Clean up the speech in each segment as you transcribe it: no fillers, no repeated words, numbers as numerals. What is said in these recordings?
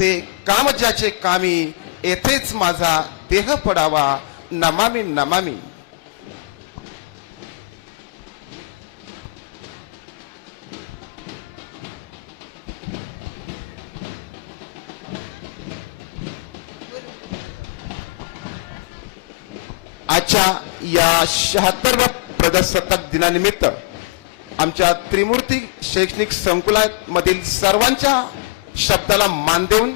जेथे काम ज्याचे कामी, येथेच माझा देह पडावा, नमामि नमामि. आजच्या या 76व्या प्रजासत्ताक दिनानिमित्त आमच्या त्रिमूर्ती शैक्षणिक संकुलामधील सर्वांच्या शब्दाला मान देऊन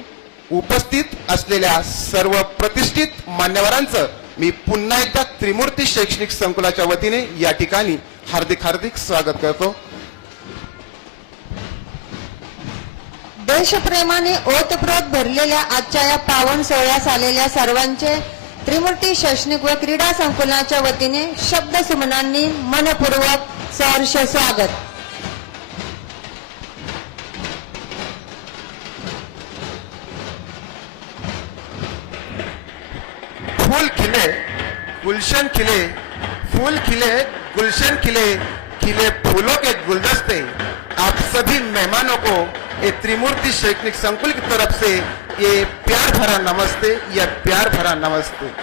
उपस्थित असलेल्या सर्व प्रतिष्ठित मान्यवरांचं मी पुन्हा एकदा त्रिमूर्ती शैक्षणिक संकुलाच्या वतीने या ठिकाणी हार्दिक हार्दिक स्वागत करतो. देशप्रेमाने ओतप्रोत भरलेल्या आजच्या या पावन सोहळ्यास आलेल्या सर्वांचे त्रिमूर्ती शैक्षणिक व क्रीडा संकुलाच्या वतीने शब्द सुमनांनी मनपूर्वक सहर्ष स्वागत. फूल खिले गुलशन खिले, फूल खिले गुलशन खिले, खिले फूलों के गुलदस्ते. आप सभी मेहमानों को ये त्रिमूर्ति शैक्षणिक संकुल की तरफ से ये प्यार भरा नमस्ते, ये प्यार भरा नमस्ते.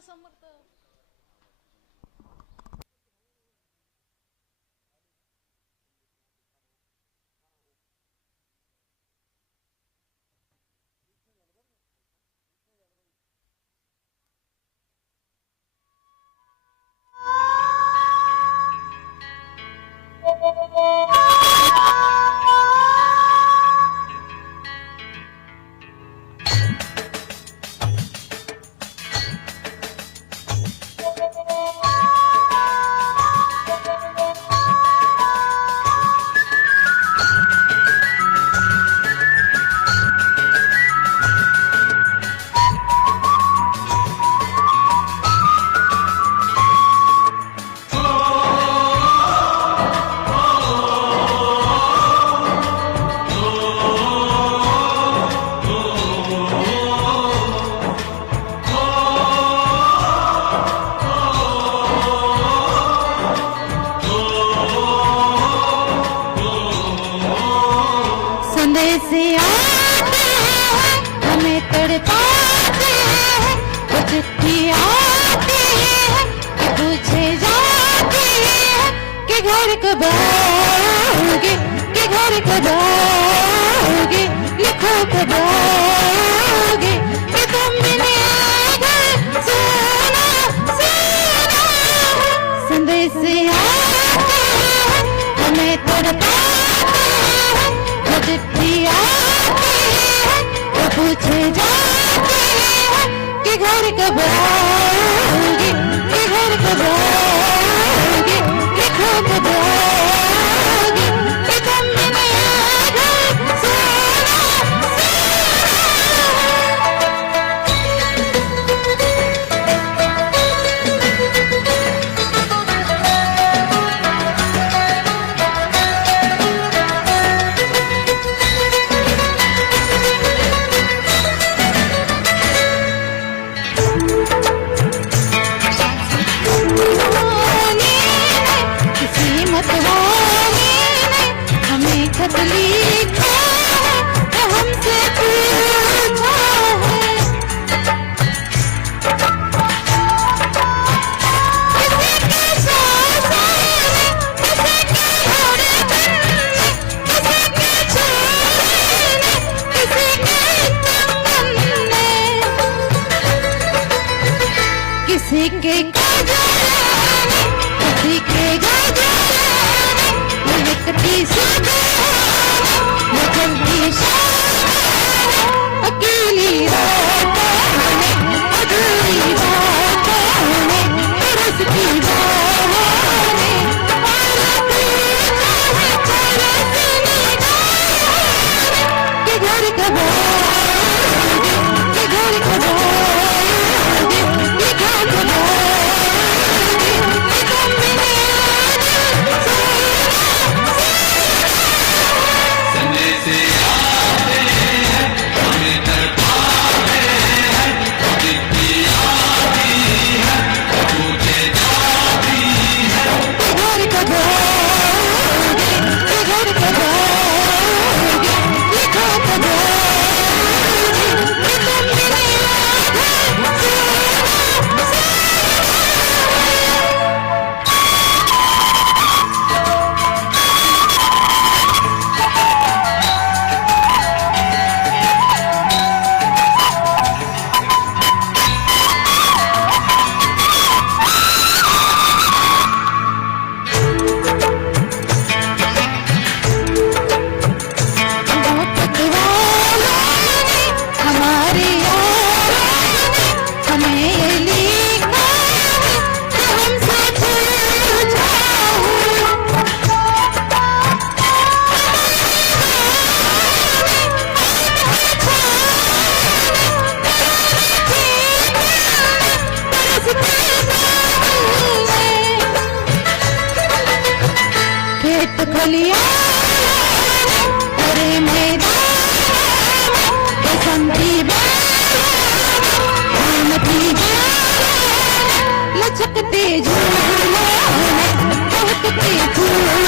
समर्थ संदेश आते हैं हमें तड़पाते हैं, वो चिट्ठी आती है कि पूछे जाती है कि घर कब आओगे, कि घर कब आओगे, लिखो कब आओगे, कि तुम मिले घर सुना सुना। संदेश आते हैं हमें तड़पाते हैं, वो चिट्ठी आती है वो पूछे जाती है कि घर कब आओगे, कि घर कब आओगे, लिखो कब आओगे, कि तुम मिले घर सुना किसी मतवाले ने हमें खत लिखा है, तो हमसे पूछा है किसी के सासाने, किसी के धड़कन में, किसी के छूने ने, किसी के कंगन में, किसी के गजराने, किसी के गजराने, वो लिखती सुबह वो चलती शाम, अकेली रातों में, अधूरी बातों में, तरसती बाहों में, और पूछा है तरसनी गाहों में, कि घर कब आओगे, कि घर कब आओगे, लिखो कब आओगे, कि तुम मिले घर सुना घर कब आओगे, घर कब आओगे, लिखो कब आओगे, कि तुम मिले घर सुना मोहब्बत वालों ने हमारे यारों ने हमें ये लिखा है कि हमसे पूछा खेत खलियान हरे मैदान बसंती घूमती लचकते झूलों में, टहकते फूलों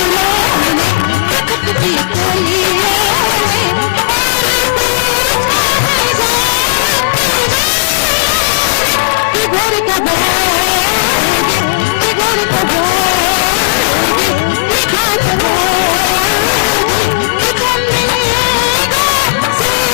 में, टपकती कलियों में, कि घर कब आओगे, कि घर कब आओगे, लिखो कब आओगे, कि तुम मिले घर सुना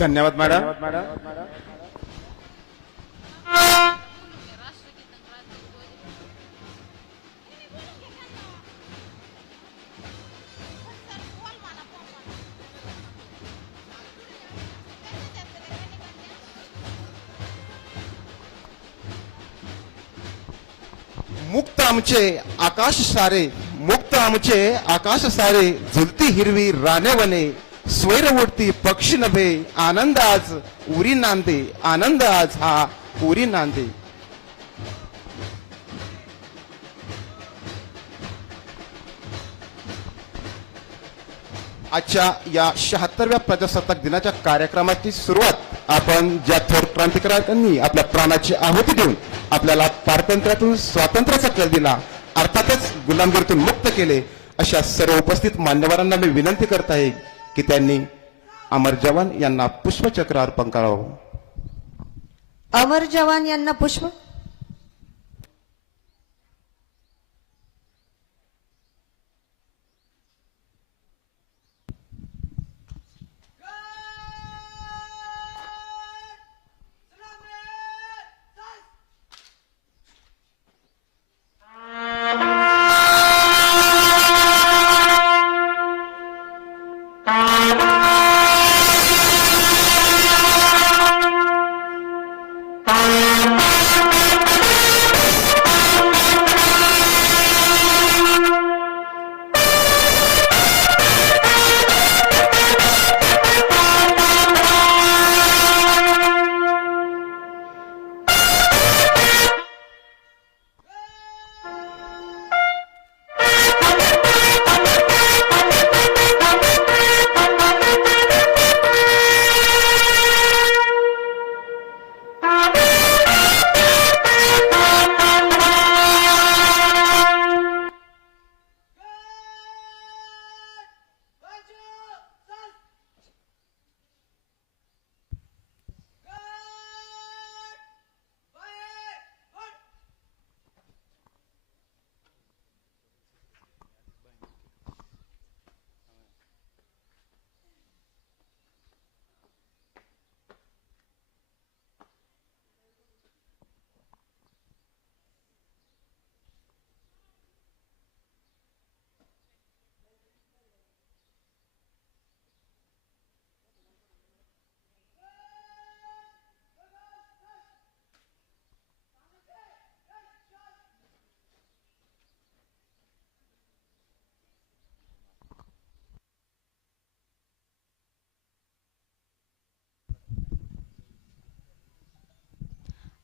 धन्यवाद मॅडम. मुक्त आमचे आकाश सारे, मुक्त आमचे आकाश सारे, झुलती हिरवी राने वने, स्वैर उडती पक्षी नभे, आनंद आज उरी नांदे, आनंद आज हा उरी नांदे. आजच्या या 76व्या प्रजासत्ताक दिनाच्या कार्यक्रमाची सुरुवात आपण ज्या थोर क्रांतिकारकांनी आपल्या प्राणाची आहुती देऊन आपल्याला पारतंत्र्यातून स्वातंत्र्याचा कल दिला, अर्थातच गुलामगिरीतून मुक्त केले, अशा सर्व उपस्थित मान्यवरांना मी विनंती करत आहे की त्यांनी अमर जवान यांना पुष्पचक्र अर्पण करावं. अमर जवान यांना पुष्प.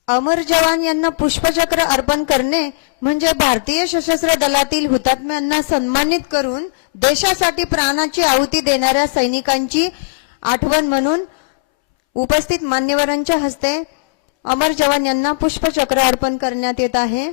अमर जवान यांना पुष्पचक्र अर्पण करणे म्हणजे भारतीय सशस्त्र दलातील हुतात्म्यांना सन्मानित करून देशासाठी प्राणाची आहुती देणाऱ्या सैनिकांची आठवण म्हणून उपस्थित मान्यवरांच्या हस्ते अमर जवान यांना पुष्पचक्र अर्पण करण्यात येत आहे.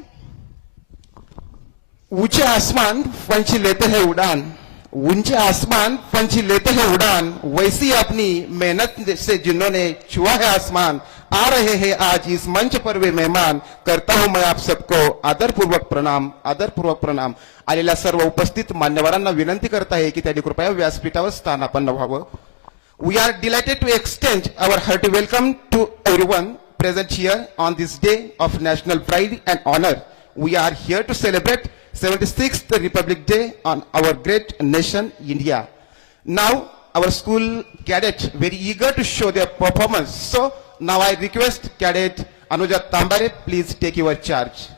ऊंचे आसमान पंछी लेते हैं उड़ान, ऊंचे आसमान पंछी लेते हैं उड़ान, वैसी अपनी मेहनत से जिन्होंने छुआ है आसमान, आ रहे हैं आज इस मंच पर वे मेहमान, करता हूं मैं आप सबको आदरपूर्वक प्रणाम, आदरपूर्वक प्रणाम. आलेल्या सर्व उपस्थित मान्यवरांना विनंती करत आहे की त्यांनी कृपया व्यासपीठावर स्थानापन्न व्हावं. We are delighted to extend our hearty welcome to everyone present here on this day of national pride and honor. We are here to celebrate 76th Republic Day on our great nation, India. Now, our school cadets very eager to show their performance. So, now I request Cadet Anuja Tambare, please take your charge.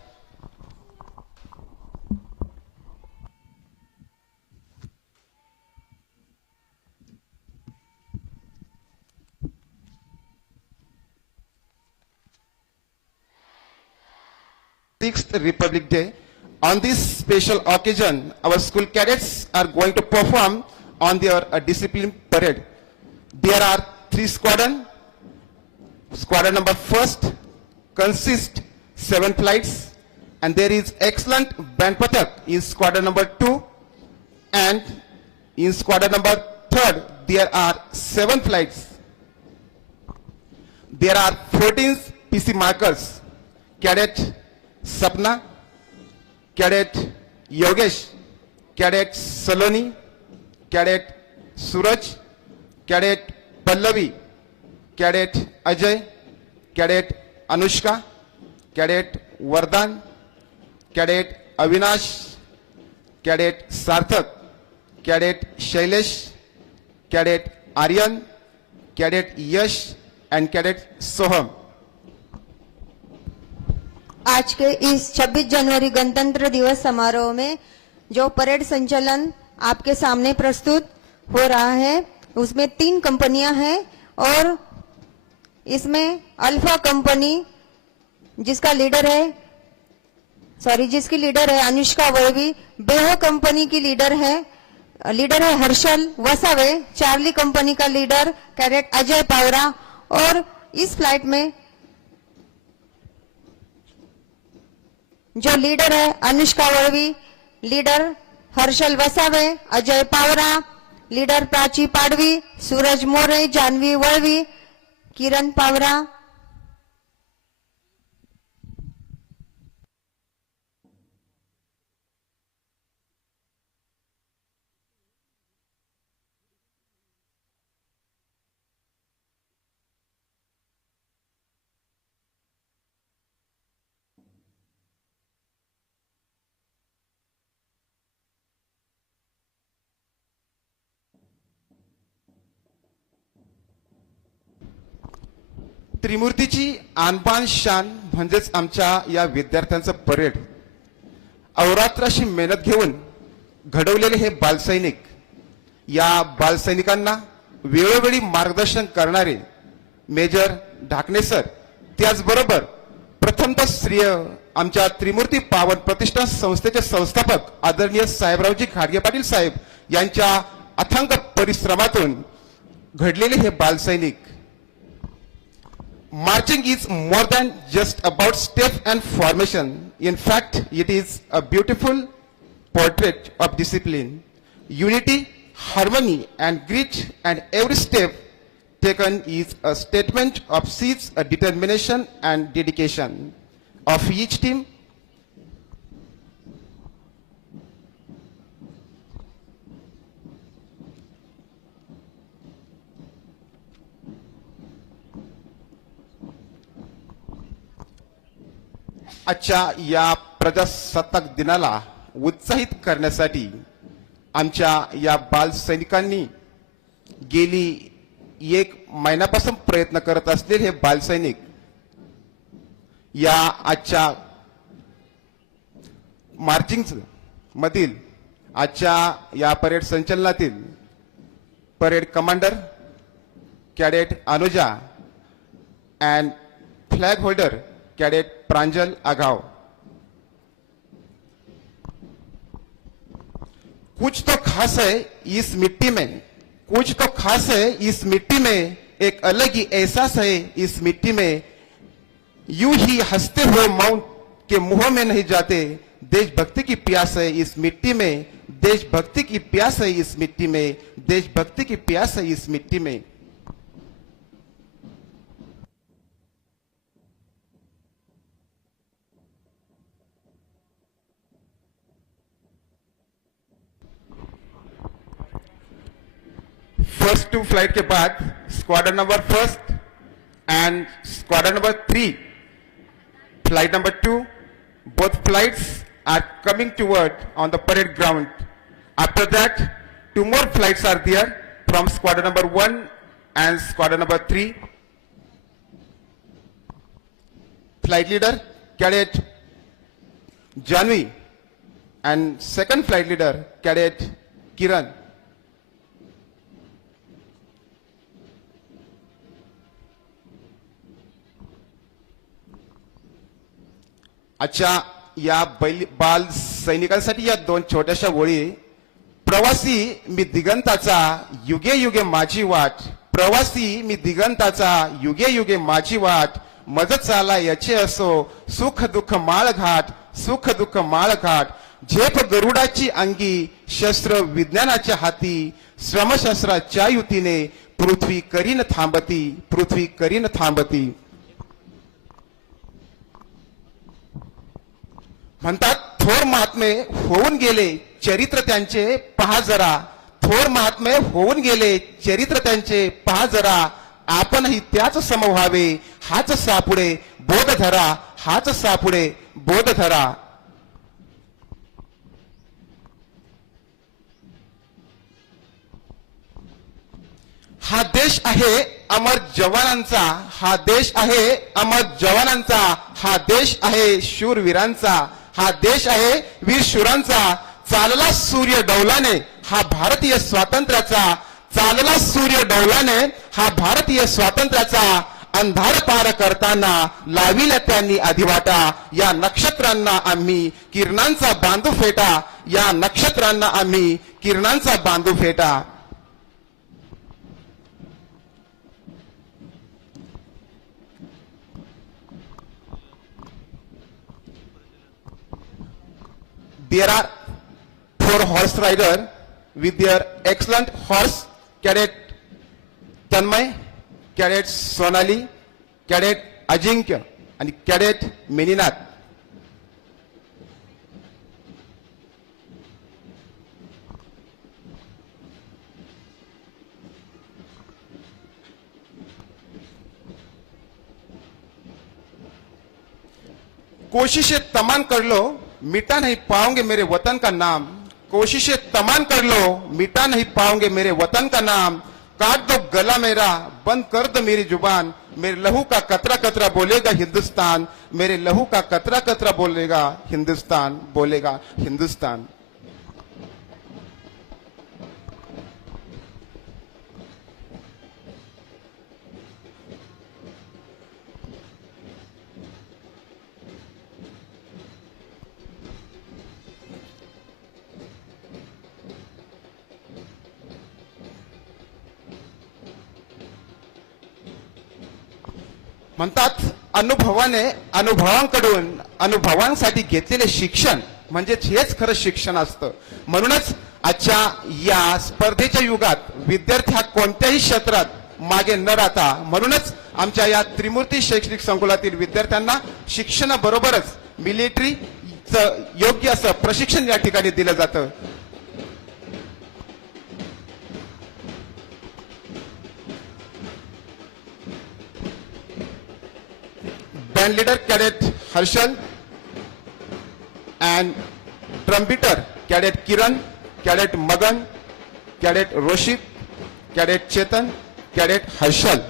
Sixth Republic Day. On this special occasion, our school cadets are going to perform on their discipline parade. There are 3 squadron. Squadron number first consists 7 flights, and there is excellent band patak in squadron number 2, and in squadron number 3 there are 7 flights. There are 14 PC markers. Cadet Sapna, Cadet Yogesh, Cadet Saloni, Cadet Suraj, Cadet Pallavi, Cadet Ajay, Cadet Anushka, Cadet Vardhan, Cadet Avinash, Cadet Sarthak, Cadet Shailesh, Cadet Aryan, Cadet Yash, and Cadet Soham. आज के इस 26 January गणतंत्र दिवस समारोह में जो parade संचालन आपके सामने प्रस्तुत हो रहा है, उसमें 3 कंपनियां हैं और इसमें अल्फा कंपनी जिसकी लीडर है अनुष्का वर्वी, बेहो कंपनी की लीडर है हर्षल वसावे, चार्ली कंपनी का लीडर कैडेट अजय पावरा, और इस फ्लाइट में जो लीडर है अनुष्का वर्वी, लीडर हर्षल वसावे, अजय पावरा, लीडर प्राची पाडवी, सूरज मोरे, जानवी वळवी, किरण पावरा. त्रिमूर्तीची आणबाण शान म्हणजेच आमच्या या विद्यार्थ्यांचं परेड. अहोरात्राची मेहनत घेऊन घडवलेले हे बालसैनिक, या बालसैनिकांना वेळोवेळी मार्गदर्शन करणारे मेजर ढाकणे सर, त्याचबरोबर प्रथमतः श्रेय आमच्या त्रिमूर्ती पावन प्रतिष्ठान संस्थेचे संस्थापक आदरणीय साहेबरावजी घाडगे पाटील साहेब यांच्या अथांग परिश्रमातून घडलेले हे बालसैनिक. Marching is more than just about step and formation. In fact, it is a beautiful portrait of discipline, unity, harmony, and grit, and every step taken is a statement of seeds, a determination and dedication of each team. आजच्या या प्रजासत्ताक दिनाला उत्साहित करण्यासाठी आमच्या या बाल सैनिकांनी गेली 1 महिन्यापासून प्रयत्न करत असलेले हे बाल सैनिक या आजच्या मार्चिंग मधील आजच्या या परेड संचलनातील parade commander cadet Anuja and flag holder cadet Pranjal Aghav. कुछ तो खास है इस मिट्टी में, कुछ तो खास है इस मिट्टी में, एक अलग ही एहसास है इस मिट्टी में, यूं ही हंसते हुए मौत के मुंह में नहीं जाते, देशभक्ति की प्यास है इस मिट्टी में, देशभक्ति की प्यास है इस मिट्टी में, देशभक्ति की प्यास है इस मिट्टी में. फर्स्ट टू फ्लाइट के बाद squadron number first end squadron number 3, flight number 2, both flights are coming toward on the parade ground. After that, 2 more flights are there from squadron number 1 and squadron number 3. Flight leader Cadet Janvi and second flight leader Cadet Kiran. आजच्या या बाल सैनिकांसाठी या 2 छोट्याशा ओळी. प्रवासी मी दिगंताचा युगे युगे माझी वाट, प्रवासी मी दिगंताचा युगे युगे माझी वाट, मज चाला याचे असो सुख दुःख माळघाट, सुख दुःख माळघाट, झेप गरुडाची अंगी शस्त्र विज्ञानाच्या हाती, श्रमशस्त्राच्या युतीने पृथ्वी करीन थांबती, पृथ्वी करीन थांबती. म्हणतात थोर महात्मे होऊन गेले चरित्र त्यांचे पहा जरा, थोर महात्मे होऊन गेले चरित्र त्यांचे पहा जरा, आपणही त्याच सम व्हावे हाच सापुडे बोध धरा, हाच सापुडे बोध धरा. हा देश आहे अमर जवानांचा, हा देश आहे अमर जवानांचा, हा देश आहे शूरवीरांचा, हा देश आहे वीर शूरांचा. चालला सूर्य डौलाने हा भारतीय स्वातंत्र्याचा, चालला सूर्य डौलाने हा भारतीय स्वातंत्र्याचा, अंधार पार करताना लाविल्या त्यांनी अधिवाटा, या नक्षत्रांना आम्ही किरणांचा बांधू फेटा, या नक्षत्रांना आम्ही किरणांचा बांधू फेटा. There are 4 horse rider with their excellent horse, Cadet Tanmay, Cadet Sonali, Cadet Ajinkya and Cadet Meninath. कोशिशें तमाम कर लो मिटा नहीं पाओगे मेरे वतन का नाम, कोशिशें तमाम कर लो मिटा नहीं पाओगे मेरे वतन का नाम, काट दो गला मेरा बंद कर दो मेरी जुबान, मेरे लहू का कतरा कतरा बोलेगा हिंदुस्तान, मेरे लहू का कतरा कतरा बोलेगा हिंदुस्तान, बोलेगा हिंदुस्तान. म्हणतात अनुभवाने अनुभवांकडून अनुभवांसाठी घेतलेले शिक्षण म्हणजेच हेच खरं शिक्षण असतं. म्हणूनच आजच्या या स्पर्धेच्या युगात विद्यार्थी हा कोणत्याही क्षेत्रात मागे न राहता, म्हणूनच आमच्या या त्रिमूर्ती शैक्षणिक संकुलातील विद्यार्थ्यांना शिक्षणाबरोबरच मिलिटरीचं योग्य असं प्रशिक्षण या ठिकाणी दिलं जातं. Band leader Cadet Harshal and drum beater Cadet Kiran, Cadet Magan, Cadet Roshit, Cadet Chetan, Cadet Harshal.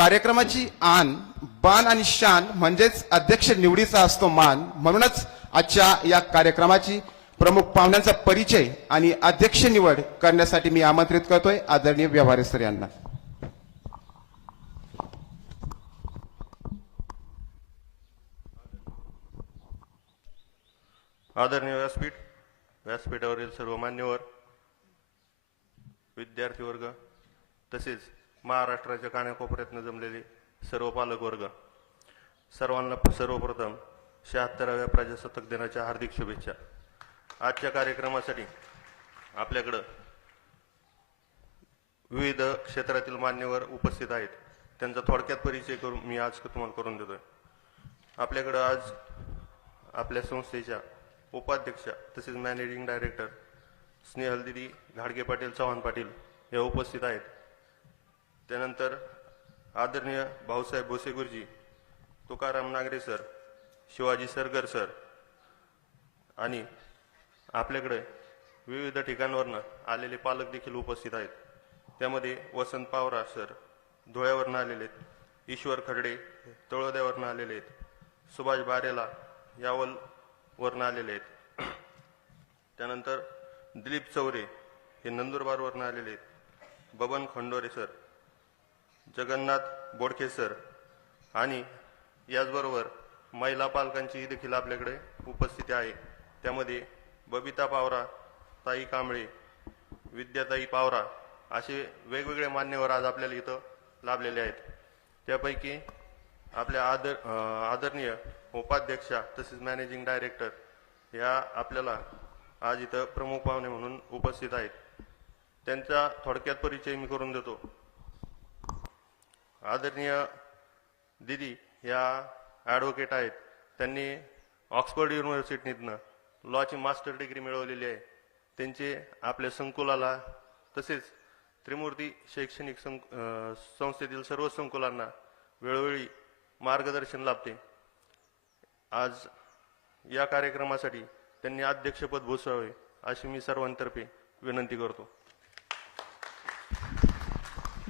कार्यक्रमाची आन बाण आणि शान म्हणजेच अध्यक्ष निवडीचा असतो मान. म्हणूनच आजच्या या कार्यक्रमाची प्रमुख पाहुण्यांचा परिचय आणि अध्यक्ष निवड करण्यासाठी मी आमंत्रित करतोय आदरणीय व्यवहारे सर यांना. आदरणीय व्यासपीठावरील सर्व मान्यवर, विद्यार्थी वर्ग तसेच महाराष्ट्राच्या कानाकोपऱ्यातून जमलेले सर्व पालक वर्ग, सर्वांना सर्वप्रथम 76व्या प्रजासत्ताक दिनाच्या हार्दिक शुभेच्छा. आजच्या कार्यक्रमासाठी आपल्याकडं विविध क्षेत्रातील मान्यवर उपस्थित आहेत. त्यांचा थोडक्यात परिचय करून मी आज तुम्हाला करून देतोय. आपल्याकडं आज आपल्या संस्थेच्या उपाध्यक्षा तसेच मॅनेजिंग डायरेक्टर स्नेहलदीदी घाडगे पाटील चव्हाण पाटील या उपस्थित आहेत. त्यानंतर आदरणीय भाऊसाहेब भोसे गुरुजी, तुकाराम नागरे सर, शिवाजी सरगर सर आणि आपल्याकडे विविध ठिकाणावरनं आलेले पालक देखील उपस्थित आहेत. त्यामध्ये वसंत पावरा सर धुळ्यावरनं आलेले आहेत, ईश्वर खर्डे तळोद्यावरनं आलेले आहेत, सुभाष बारेला यावलवरनं आलेले आहेत. त्यानंतर दिलीप चौरे हे नंदुरबारवरनं आलेले आहेत, बबन खंडोरे सर, जगन्नाथ बोडखे सर आणि याचबरोबर महिला पालकांची देखील आपल्याकडे उपस्थिती आहे. त्यामध्ये बबिता पावरा, ताई कांबळे, विद्याताई पावरा असे वेगवेगळे मान्यवर आज आपल्याला इथं लाभलेले आहेत. त्यापैकी आपल्या आदरणीय उपाध्यक्षा तसेच मॅनेजिंग डायरेक्टर या आपल्याला आज इथं प्रमुख पाहुणे म्हणून उपस्थित आहेत. त्यांचा थोडक्यात परिचय मी करून देतो. आदरणीय दिदी या ॲडव्होकेट आहेत. त्यांनी ऑक्सफर्ड युनिव्हर्सिटीतनं लॉची मास्टर डिग्री मिळवलेली आहे. त्यांचे आपल्या संकुलाला तसेच त्रिमूर्ती शैक्षणिक संस्थेतील सर्व संकुलांना वेळोवेळी मार्गदर्शन लाभते. आज या कार्यक्रमासाठी त्यांनी अध्यक्षपद भूषवावे अशी मी सर्वांतर्फे विनंती करतो.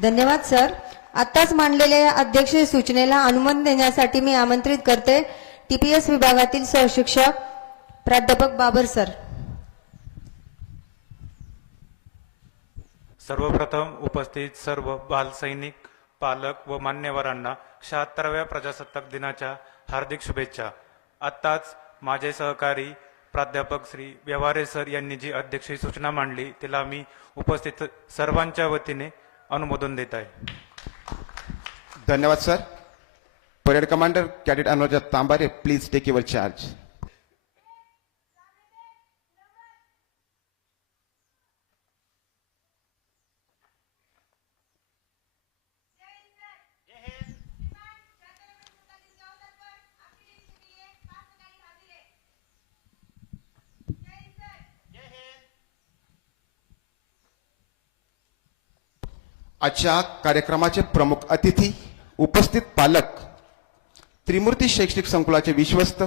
धन्यवाद सर. आताच मांडलेल्या या अध्यक्ष सूचनेला अनुमोदन देण्यासाठी मी आमंत्रित करते TPS विभागातील सहशिक्षक प्राध्यापक बाबर सर. सर्वप्रथम उपस्थित सर्व बालसैनिक, पालक व मान्यवरांना 76व्या प्रजासत्ताक दिनाच्या हार्दिक शुभेच्छा. आत्ताच माझे सहकारी प्राध्यापक श्री व्यवहारे सर यांनी जी अध्यक्षीय सूचना मांडली तिला मी उपस्थित सर्वांच्या वतीने अनुमोदन देत आहे. धन्यवाद sir. Parade commander cadet Anuraja Tambare, please take your charge. आजच्या कार्यक्रमाचे प्रमुख अतिथी, उपस्थित पालक, त्रिमूर्ती शैक्षणिक संकुलाचे विश्वस्त,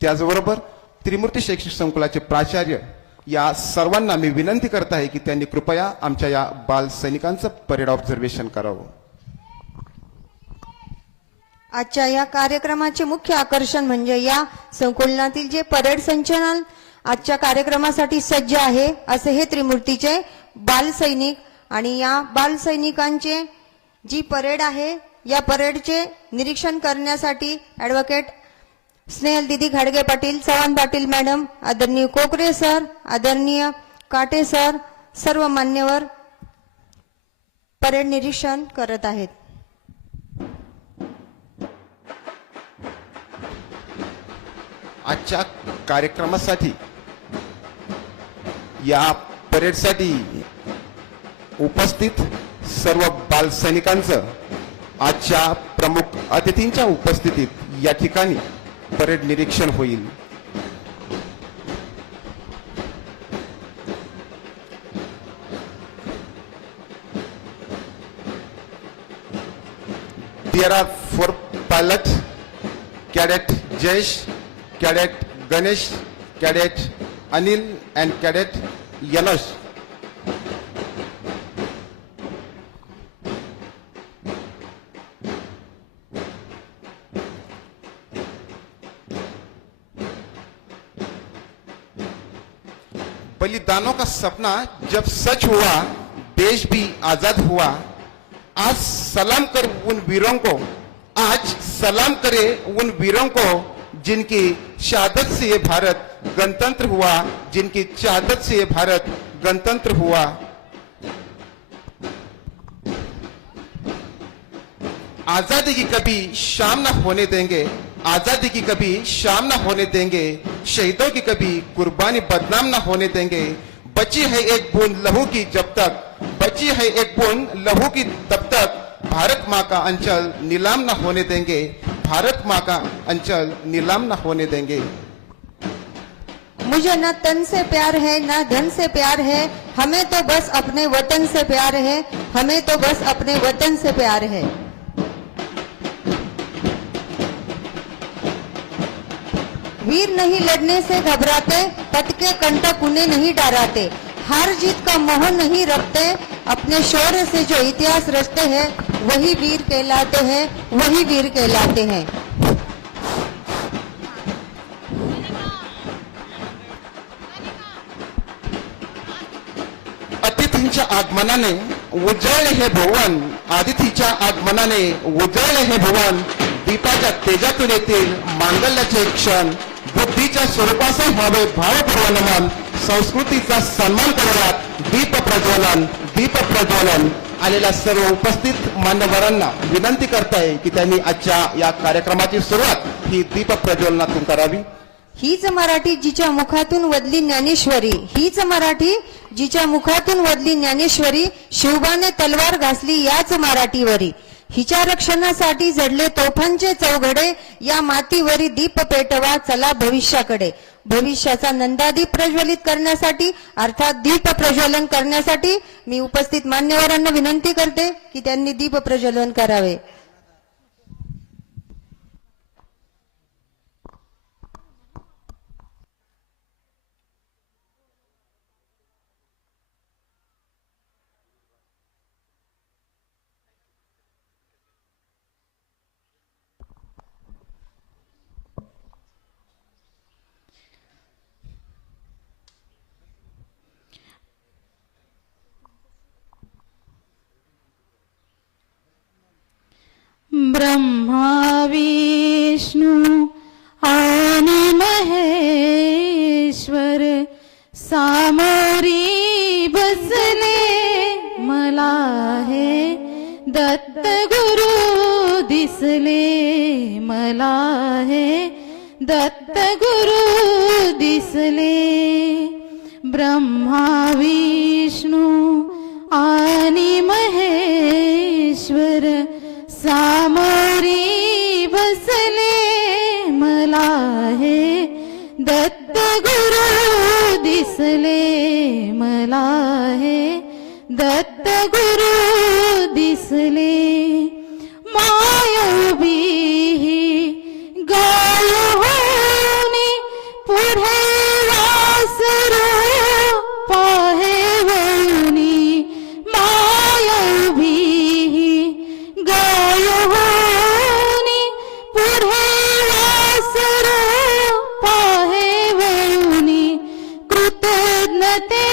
त्याचबरोबर त्रिमूर्ती शैक्षणिक संकुलाचे प्राचार्य या सर्वांना मी विनंती करत आहे की त्यांनी कृपया आमच्या या बाल सैनिकांचं परेड ऑब्झर्वेशन करावं. आजच्या या कार्यक्रमाचे मुख्य आकर्षण म्हणजे या संकुलनातील जे परेड संचलन आजच्या कार्यक्रमासाठी सज्ज आहे असे हे त्रिमूर्तीचे बाल सैनिक. आणि या बाल सैनिकांचे जी परेड आहे या परेडचे निरीक्षण करण्यासाठी ॲडव्होकेट स्नेहलदीदी घाडगे पाटील चव्हाण पाटील मॅडम, आदरणीय कोकरे सर, आदरणीय काटे सर, सर्व मान्यवर परेड निरीक्षण करत आहेत. आजच्या कार्यक्रमासाठी या परेडसाठी उपस्थित सर्व बाल सैनिकांचं आजच्या प्रमुख अतिथींच्या उपस्थितीत या ठिकाणी परेड निरीक्षण होईल. There are 4 pilots, Cadet Jayesh, Cadet Ganesh, Cadet Anil and Cadet Yanosh. बलिदानों का सपना जब सच हुआ, देश भी आजाद हुआ। आज सलाम कर उन वीरों को, आज सलाम करे उन वीरों को जिनकी शहादत से ये भारत गणतंत्र हुआ, जिनकी शहादत से ये भारत गणतंत्र हुआ। आजादी की कभी शाम न होने देंगे, आजादी की कभी शाम न होने देंगे, शहीदों की कभी कुर्बानी बदनाम न होने देंगे। बची है एक बूंद लहू की जब तक, बची है एक बूंद लहू की तब तक भारत माँ का अंचल नीलाम न होने देंगे, भारत माँ का अंचल नीलाम न होने देंगे। मुझे न तन से प्यार है न धन से प्यार है, हमें तो बस अपने वतन से प्यार है, हमें तो बस अपने वतन से प्यार है। वीर नहीं लड़ने से घबराते, पथ के कंटक उन्हें नहीं डराते, हार जीत का मोह नहीं रखते, अपने शौर्य से जो इतिहास रचते हैं वही वीर कहलाते हैं, वही वीर कहलाते हैं। अतिथींच्या आगमनाने उजळले हे भुवन, अतिथीच्या आगमनाने उजळले हे भुवन, दीपाच्या तेजातून येतील मांगल्याचे क्षण, बुद्धीच्या स्वरूपाचे व्हावे भावप्रवलन, संस्कृतीचा सन्मान करण्यात दीप प्रज्वलन, दीप प्रज्वलन। आलेल्या सर्व उपस्थित मान्यवरांना विनंती करताय की त्यांनी आजच्या या कार्यक्रमाची सुरुवात ही दीप प्रज्वलनातून करावी। हीच मराठी जिच्या मुखातून वदली ज्ञानेश्वरी, हीच मराठी जिच्या मुखातून वदली ज्ञानेश्वरी, शिवबाने तलवार घासली याच मराठीवरी, हिच्या रक्षणासाठी जडले तोफांचे चौघडे, या मातीवरी दीप पेटवा चला भविष्याकडे। भविष्याचा नंदादीप प्रज्वलित करण्यासाठी अर्थात दीप प्रज्वलन करण्यासाठी मी उपस्थित मान्यवरांना विनंती करते की त्यांनी दीप प्रज्वलन करावे। ब्रह्मा विष्णू आणि महेश्वर सामोरी बसले, मला हे दत्त गुरु दिसले, मला हे दत्त गुरु दिसले। ब्रह्मा विष्णू आणि महेश्वर सामोरी बसले, मला हे दत्त गुरु दिसले, मला हे दत्त गुरु दिसले। मायावी गाय होनी पुढे वासरू पाहे वळूनी, मायावी गाय होनी पुढे वासरू पाहे वळूनी, कृतज्ञतेचे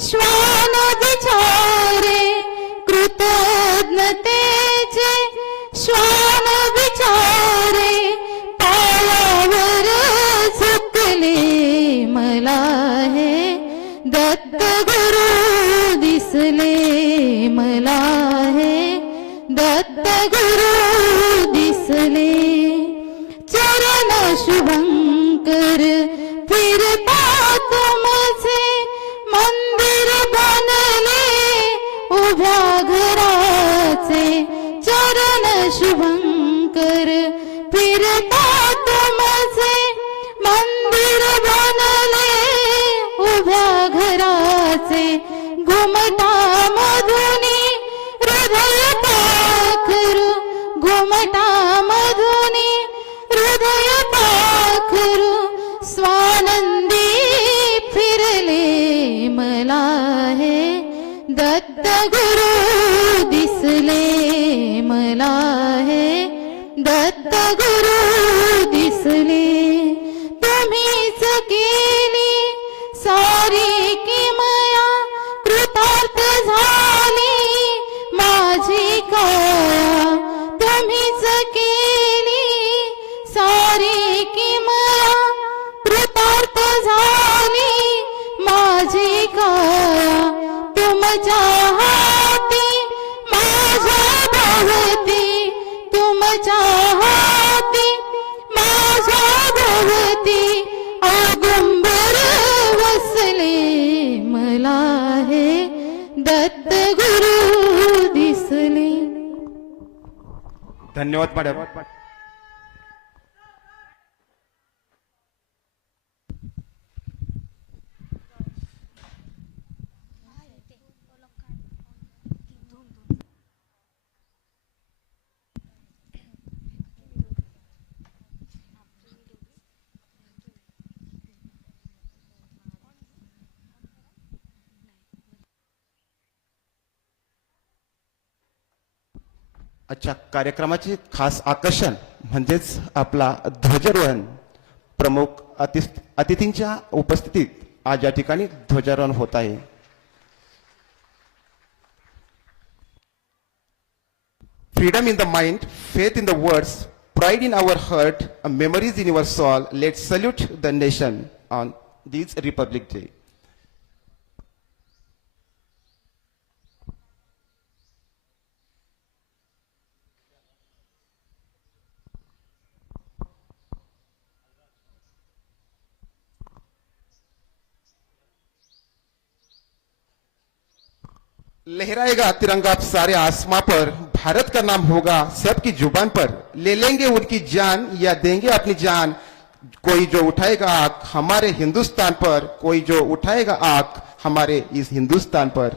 श्वान विचारे, कृतज्ञतेचे श्वान विचारे, पायावर झुकले, मला हे दत्त गुरु दिसले, मला हे दत्त गुरु दिसले। चरण शुभंकर फिरता तुमचे मंदिर बनले उभ्या घराचे, चरण शुभंकर फिरता तुमचे मंदिर बनले उभ्या घराचे, घुमटा मधुनी हृदय पाखरू, घुमटा मधुनी हृदय पाखरू, स्वानंदी फिरले, मला हे दत्त गुरु दिसले, मला हे दत्त गुरु दिसले। तुम्हीच केली तुमच्या हाती माझ्या भोवती, तुमच्या हाती माझ्या भोवती औदुंबर वसले, मला हे दत्त गुरु दिसले. धन्यवाद मॅडम. आजच्या कार्यक्रमाचे खास आकर्षण म्हणजेच आपला ध्वजारोहण. प्रमुख अतिथींच्या उपस्थितीत आज या ठिकाणी ध्वजारोहण होत आहे. Freedom in the mind, faith in the words, pride in our heart, memories in our soul. Let's salute the nation on this Republic Day. लहराएगा तिरंगा अब सारे आसमां पर, भारत का नाम होगा सबकी जुबान पर. ले लेंगे उनकी जान या देंगे अपनी जान, कोई जो उठाएगा आंख हमारे हिंदुस्तान पर, कोई जो उठाएगा आंख हमारे इस हिंदुस्तान पर.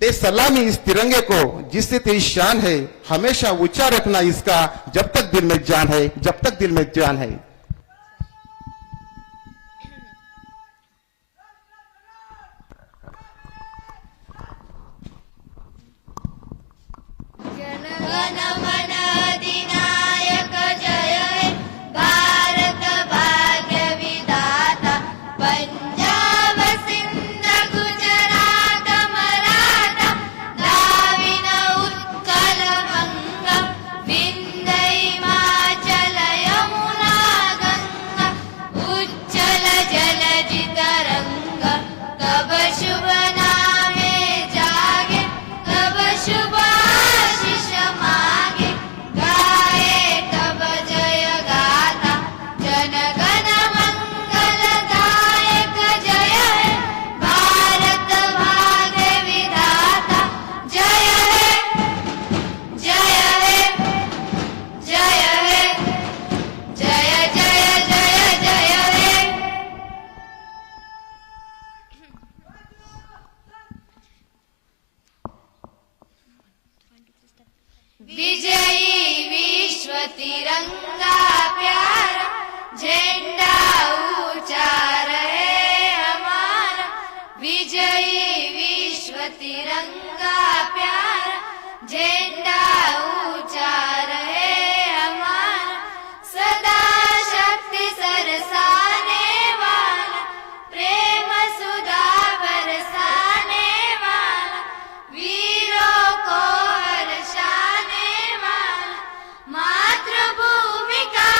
दे सलामी इस तिरंगे को जिससे तेरी शान है, हमेशा ऊंचा रखना इसका जब तक दिल में जान है, जब तक दिल में जान है. गण मन अधिनायक जय हे भारत भाग्य विधाता, पंजाब सिंध गुजरात मराठा, द्राविड उत्कल गंगा, विंध्य हिमाचल यमुना गंगा, उज्जल जलधि तरंगा. तब शुभ नामे जागे, तब शुभ आशीष मागे, गाए तब जय गाथा, जन गण मंगल दायक जय हे भारत भाग्य विधाता. जय हे जय हे जय हे जय जय जय जय हे. विजयी विश्व तिरंगा प्यारा, झंडा ऊंचा रहे हमारा. विजयी विश्व तिरंगा प्यारा, झंडा ऊंचा रहे हमारा. सदा शक्ति सरसाने वाला, प्रेम सुधा बरसाने वाला, वीरों को हर्षाने वाला. मातृभूमि का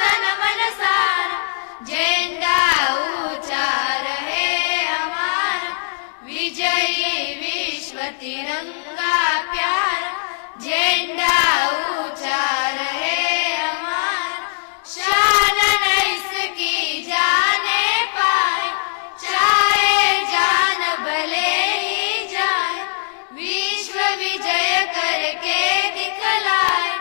तन मन सारा, झंडा ऊंचा रहे हमारा. विजयी विश्व तिरंगा प्यारा, झंडा ऊंचा रहे हमारा. शान न इसकी जाने पाए, चाहे जान भले ही जाए. विश्व विजय करके दिखलाए,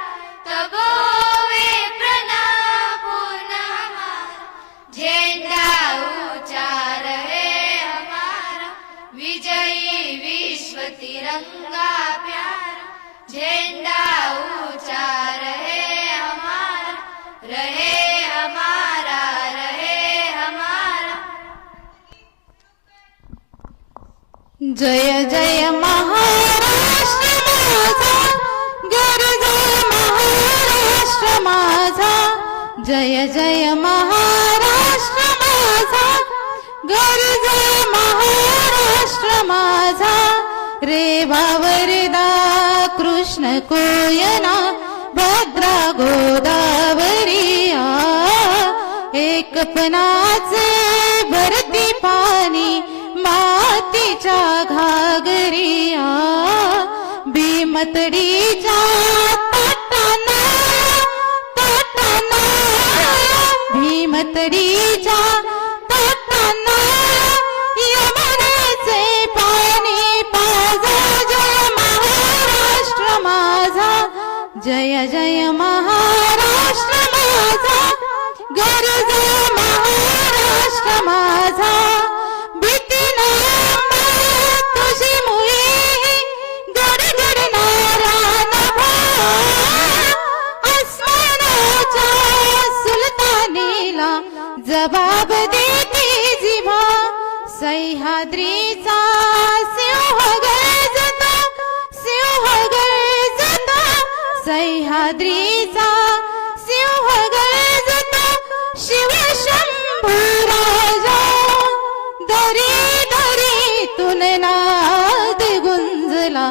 तब होवे प्रणाम पूर्ण हमारा. झंडा ऊंचा रहे हमारा. विजयी विश्व तिरंगा प्यारा, झंडा ऊंचा रहे हमारा. रहे हमारा, रहे हमारा. जय जय महाराष्ट्र माझा, गरजे महाराष्ट्र माझा. जय जय महाराष्ट्र माझा, गरजे महाराष्ट्र माझा. रे भावरदा कृष्ण कोयना, भद्रा गोदावरी आ. एकपणाचे भरती पाणी मा घागरीच्या घागरिया भीमतडीच्या ताटाना ताटाना भीमतडीच्या ताटाना यमुनेचे पाणी पाजा जय महाराष्ट्र माझा जय जय महाराष्ट्र माझा गरजा महाराष्ट्र माझा भीतीना तुझी मुळे गडगडणारा नभा आसमानाच्या सुलतानीला जबाब देते जिभा सह्याद्रीचा सिंह गरजतो सिंह गरजतो सह्याद्रीचा सिंह गरजतो शिवशंभू राजा दरी दरीतून नाद गुंजला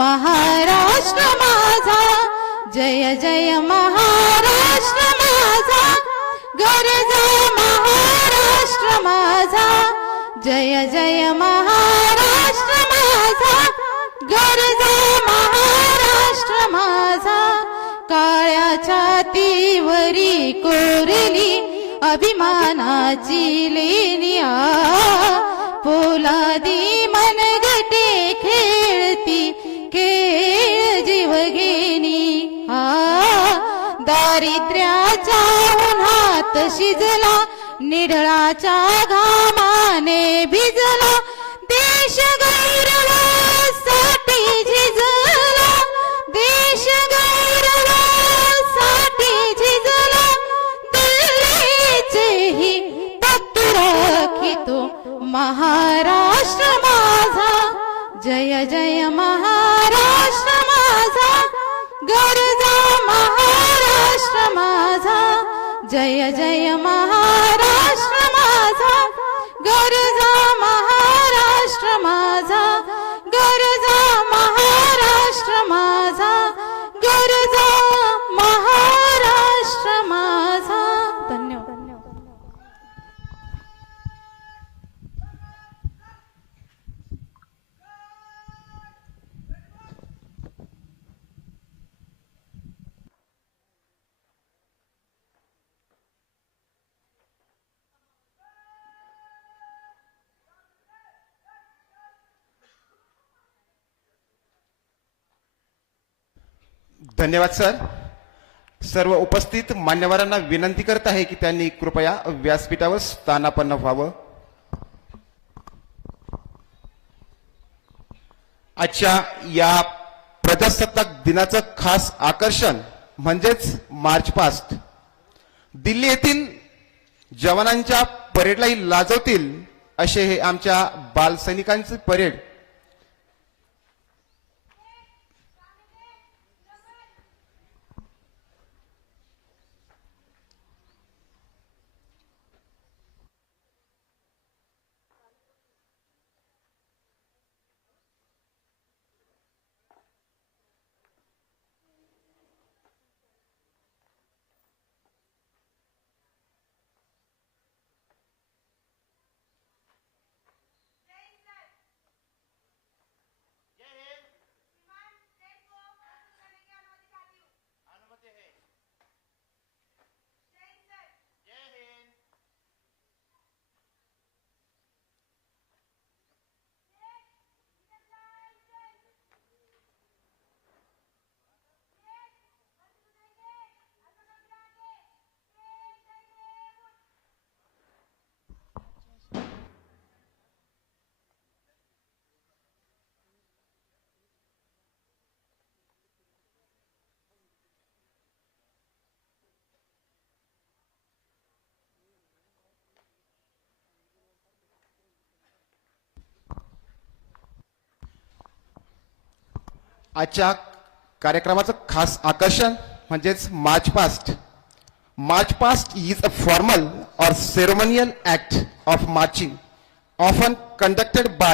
महाराष्ट्र माझा जय जय महाराष्ट्र माझा गरजा महाराष्ट्र माझा जय जय महाराष्ट्र माझा गरजा महाराष्ट्र माझा काळ्या छातीवरी कोरली अभिमानाची लेनिया पोलादी मनगटे खेळती खेळ जीवघेनी दारिद्र्याच्या उन्हात शिजला निढळाच्या घामाने भिजला देश गौरवासाठी झिजला देश गौरवासाठी झिजला दिल्लीचेही तख्त राखितो महाराष्ट्र माझा जय जय महाराष्ट्र माझा गरजा महाराष्ट्र माझा जय जय महाराष्ट्र माझा गरजा महाराष्ट्र माझा गरजा महाराष्ट्र माझा गरजा महाराष्ट्र माझा धन्यवाद धन्यवाद सर. सर्व उपस्थित मान्यवरांना विनंती करत आहे की त्यांनी कृपया व्यासपीठावर स्थानापन्न व्हावं. आजच्या या प्रजासत्ताक दिनाचं खास आकर्षण म्हणजेच मार्च पास्ट. दिल्ली येथील जवानांच्या परेडलाही लाजवतील असे हे आमच्या बालसैनिकांचे परेड. आजच्या कार्यक्रमाचं खास आकर्षण म्हणजेच march past. March past is a formal और ceremonial act of marching often conducted by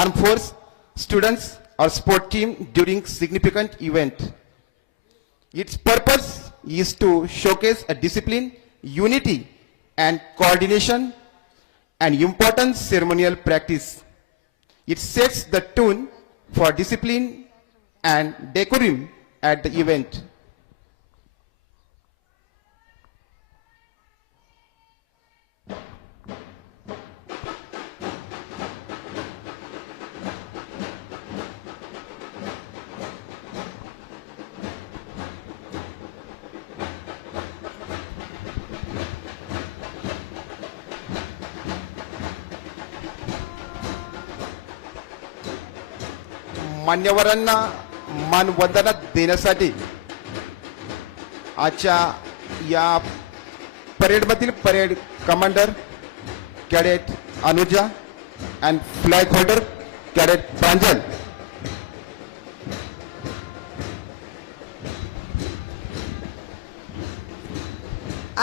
armed force, students or sport team during significant event. Its purpose is to showcase a discipline, unity and coordination and important ceremonial practice. It sets the tone for discipline and decorum at the event. मान्यवरांना मानवंदना देण्यासाठी आजच्या या परेडमधील parade commander cadet Anuja and flag holder cadet Pranjal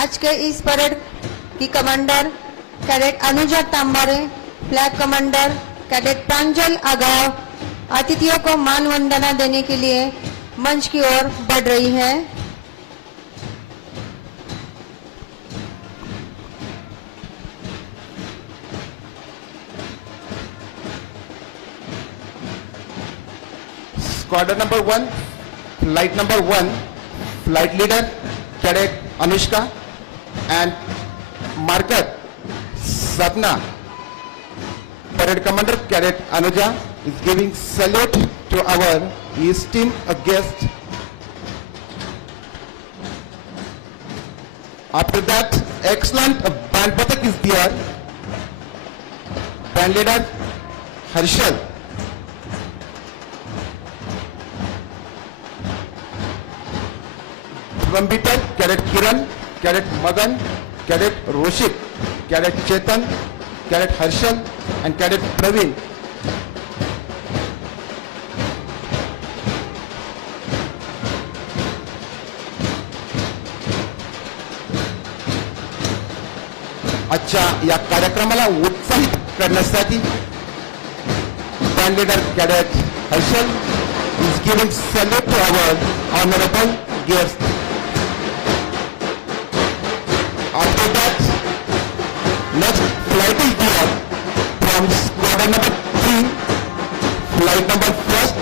आज के इस parade की commander cadet Anuja Tambare, flag commander cadet Pranjal Aghav अतिथियों को मान वंदना देने के लिए मंच की ओर बढ़ रही है। Squadron number 1, flight number 1, flight leader cadet Anushka and marker Sapna. Parade commander cadet Anuja is giving salute to our esteemed guest. After that, excellent band patak is there. Band leader Harshal. Drum beater cadet Kiran, cadet Magan, cadet Roshik, cadet Chetan, cadet Harshal and cadet Praveen. आजच्या या कार्यक्रमाला उत्साहित करण्यासाठी band leader cadet Harshal is giving salute to our honourable guest. After that, next flight is there from squadron number 3, flight number 1st,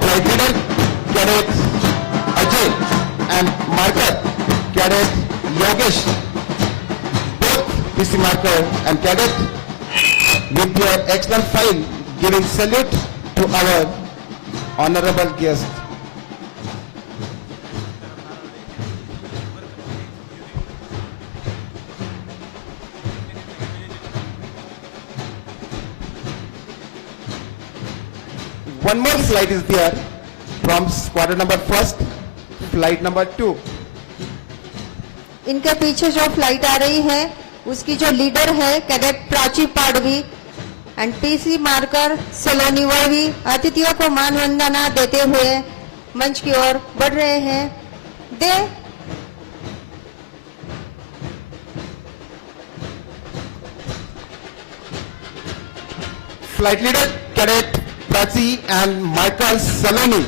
flight leader cadet Ajay and marker cadet Yogesh. PC marker and cadet with your excellent file giving salute to our honorable guest. One more flight is there from squadron number 1st, flight number 2. इनके पीछे जो flight आ रही है उसकी जो leader है cadet Prachi Padvi end PC marker Saloni वही अतिथियों को मान वंदना देते हुए मंच की ओर बढ़ रहे हैं। दे Flight leader cadet Prachi and Michael Saloni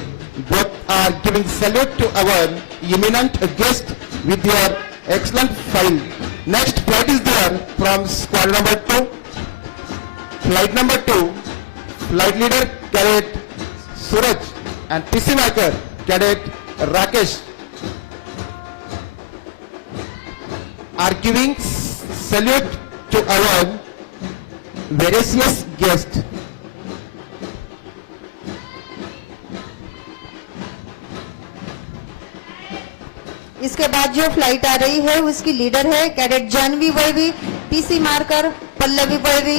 both are giving salute to our eminent guest with your excellent file. Next flight is there from squadron number 2, flight number 2, flight leader cadet Suraj and PC maker cadet Rakesh are giving salute to our various guests. इसके बाद जो flight आ रही है उसकी leader है cadet Janvi Vaivi, PC marker Pallavi Vaivi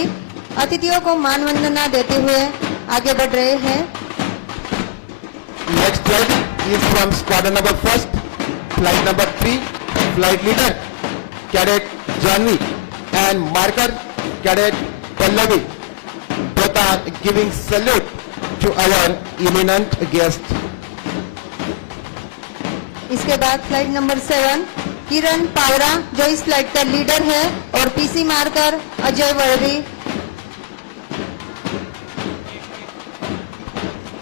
अतिथियों को मान वंदना देते हुए आगे बढ़ रहे हैं। Next flight is from squadron number 1st, flight number 3, flight leader cadet Janvi and marker cadet Pallavi. Both are giving salute to our eminent guest. इसके बाद फ्लाइट नंबर 7 किरण पावरा जो इस फ्लाइट का लीडर है और पीसी मार्कर अजय वर्दी।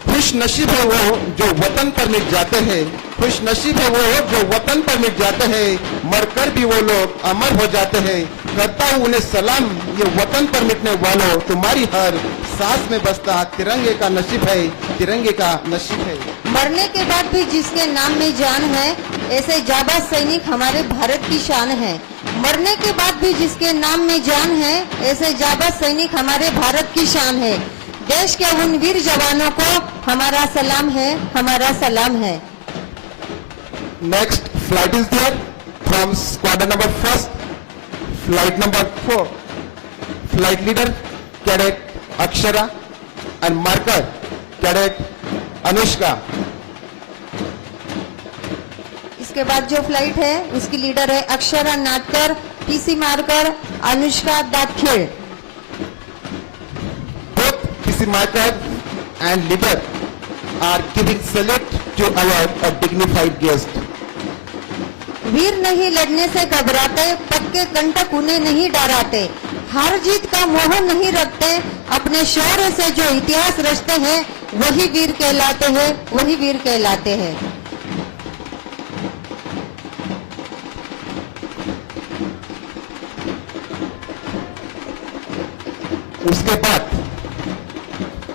खुश नसीब है वो जो वतन पर मिट जाते हैं, खुश नसीब है वो जो वतन पर मिट जाते हैं, मरकर भी वो लोग अमर हो जाते हैं। करता हूँ उन्हें सलाम। ये वतन पर मिटने वालों, तुम्हारी हर सांस में बसता तिरंगे का नसीब है, तिरंगे का नसीब है। मरने के बाद भी जिसके नाम में जान है, ऐसे जाबाज सैनिक हमारे भारत की शान है। मरने के बाद भी जिसके नाम में जान है, ऐसे जाबाज सैनिक हमारे भारत की शान है। देश के उन वीर जवानों को हमारा सलाम है, हमारा सलाम है। Next flight is there from squadron number 1st, flight number 4. Flight leader Cadet Akshara and marker Cadet Anushka. इसके बाद जो फ्लाइट है उसकी लीडर है Akshara Natkar, PC marker Anushka Datkhed. Both PC marker and leader are giving salute to our dignified guest. वीर नहीं लड़ने से घबराते, पक्के कंटक उन्हें नहीं डराते, हार जीत का मोह नहीं रखते, अपने शौर्य से जो इतिहास रचते हैं वही वीर कहलाते हैं, वही वीर कहलाते हैं।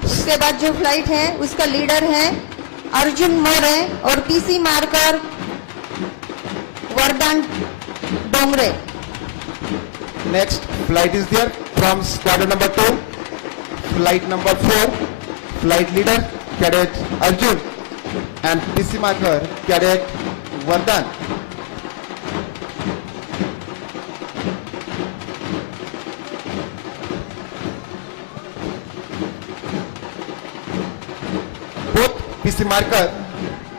उसके बाद जो फ्लाइट है उसका लीडर है अर्जुन मोरे और पीसी मार्कर वरदान Dongre. Next flight is there from squadron number 2, flight number 4, flight leader Cadet Arjun and PC marker Cadet Vardhan. Both PC marker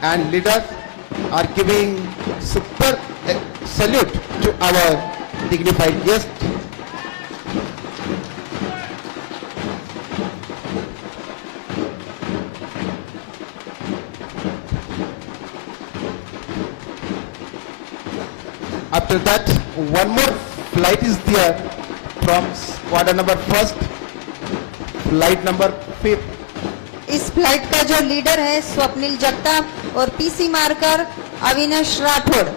and leader are giving super salute to our dignified guest. After that, one more flight is there from squadron number 1st, flight number 5th. Is flight का जो leader है स्वप्निल जगताप और PC marker Avinash Rathore.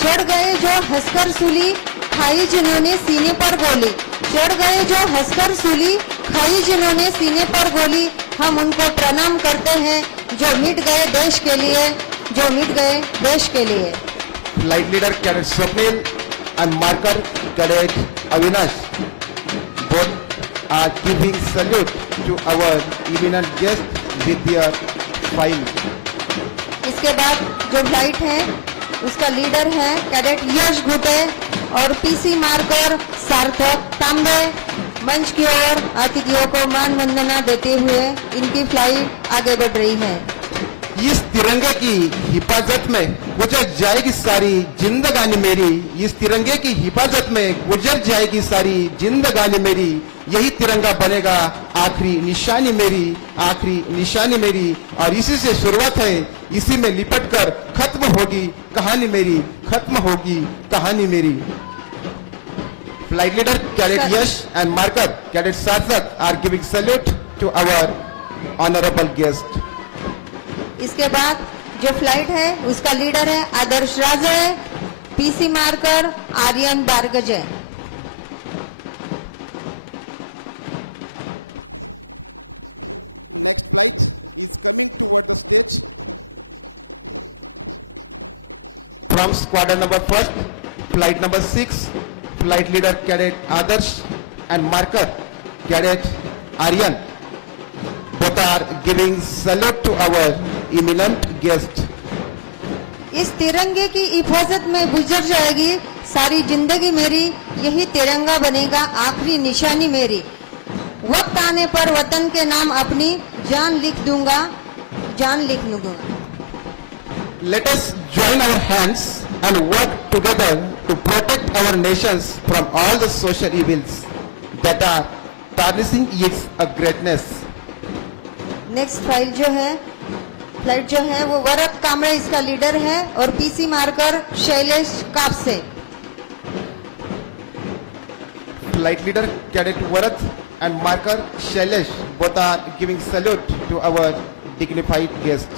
चढ़ गए जो हंसकर सूली, खाई जिन्होंने सीने पर गोली। चढ़ गए जो हंसकर सूली, खाई जिन्होंने सीने पर गोली। हम उनको प्रणाम करते हैं जो मिट गए देश के लिए, जो मिट गए देश के लिए। Flight leader Cadet Swapnil and marker Cadet Avinash. Both are giving salute to our eminent guest with their file. इसके बाद जो फ्लाइट है उसका लीडर है कैडेट यश घुटे और पीसी मार्कर सार्थक तांबे। मंच की ओर अतिथियों को मान वंदना देते हुए इनकी फ्लाइट आगे बढ़ रही है। इस तिरंगे की हिफाजत में गुजर जाएगी सारी जिंदगानी मेरी। इस तिरंगे की हिफाजत में गुजर जाएगी सारी जिंदगानी मेरी। यही तिरंगा बनेगा आखिरी निशानी मेरी, आखिरी निशानी मेरी। और इसी से शुरुआत है, इसी में लिपट कर खत्म होगी कहानी मेरी, खत्म होगी कहानी मेरी। Flight leader Cadet Yash and marker Cadet Sarthak are giving salute to our honorable guest. इसके बाद जो फ्लाइट है उसका लीडर है Adarsh Raje, PC marker Aryan Bargaje. From squadron number 1st, flight number 6, flight leader Cadet Adarsh and marker Cadet Aryan. Both are giving salute to our eminent guest. इस तिरंगे की हिफाजत में गुजर जाएगी सारी जिंदगी मेरी। यही तिरंगा बनेगा आखिरी निशानी मेरी। वक्त आने पर वतन के नाम अपनी जान लिख दूंगा, जान लिख दूंगा। Let us join our hands and work together to protect our nations from all the social evils that are tarnishing its greatness. Next flight जो है वो वरद कामरे इसका लीडर है और PC marker Shailesh Kapse. flight leader Cadet Varath and marker Shailesh both are giving salute to our dignified guest.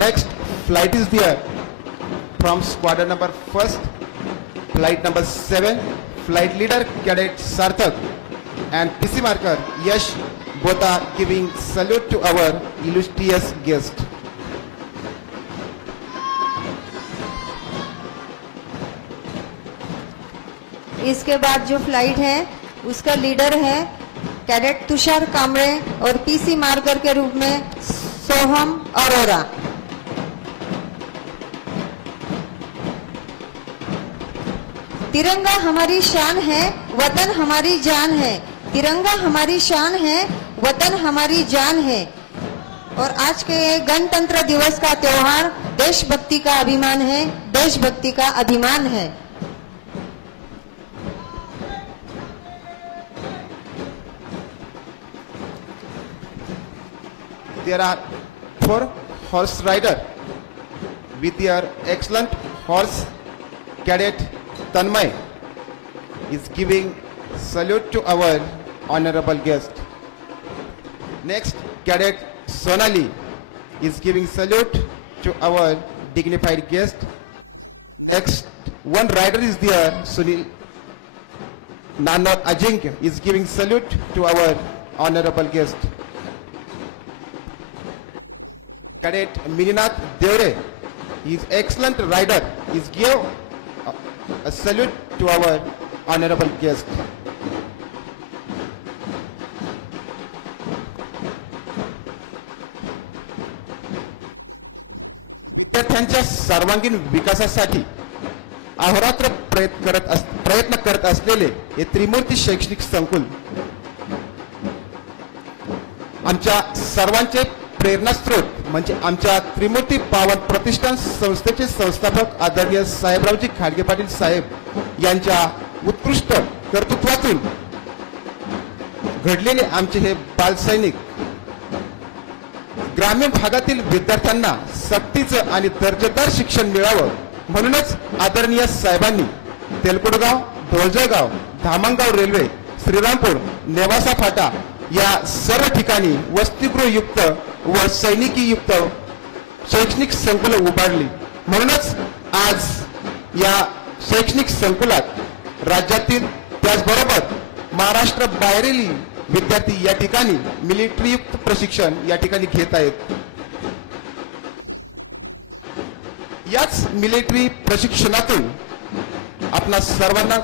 Next flight is there from squadron number first, flight number 7, flight leader Cadet Sarthak and PC marker Yash both are giving salute to our illustrious guest. इसके बाद जो flight है उसका leader है cadet तुषार कामरे और PC marker के रूप में सोहम अरोरा। तिरंगा हमारी शान है, वतन हमारी जान है। तिरंगा हमारी शान है, वतन हमारी जान है। और आज के गणतंत्र दिवस का त्योहार देशभक्ति का अभिमान है, देशभक्ति का अभिमान है। There are 4 horse rider with their excellent horse. Cadet Tanmay is giving salute to our honorable guest. Next, Cadet Sonali is giving salute to our dignified guest. Next, one rider is there, Sunil Nanor Ajink is giving salute to our honorable guest. Cadet Mininath Devre, his excellent rider, is give a salute to our honorable guest. विद्यार्थ्यांच्या सर्वांगीण विकासासाठी अहोरात्र प्रयत्न करत असलेले हे त्रिमूर्ती शैक्षणिक संकुल आमच्या सर्वांचे प्रेरणास्त्रोत म्हणजे आमच्या त्रिमूर्ती पावन प्रतिष्ठान संस्थेचे संस्थापक आदरणीय साहेबरावजी खाडगे पाटील साहेब यांच्या उत्कृष्ट कर्तृत्वातून घडलेले आमचे हे बालसैनिक ग्रामीण भागातील विद्यार्थ्यांना सक्तीचं आणि दर्जेदार शिक्षण मिळावं म्हणूनच आदरणीय साहेबांनी तेलकुडगाव, ढोलजळगाव, धामणगाव रेल्वे, श्रीरामपूर, नेवासा फाटा या सर्व ठिकाणी वसतिगृहयुक्त व सैनिकीयुक्त शैक्षणिक संकुल उभारली। म्हणूनच आज या शैक्षणिक संकुलात राज्यातील त्याचबरोबर महाराष्ट्र बाहेरील विद्यार्थी या ठिकाणी मिलिटरीयुक्त प्रशिक्षण या ठिकाणी घेत आहेत। याच मिलिटरी प्रशिक्षणातून आपणा सर्वांना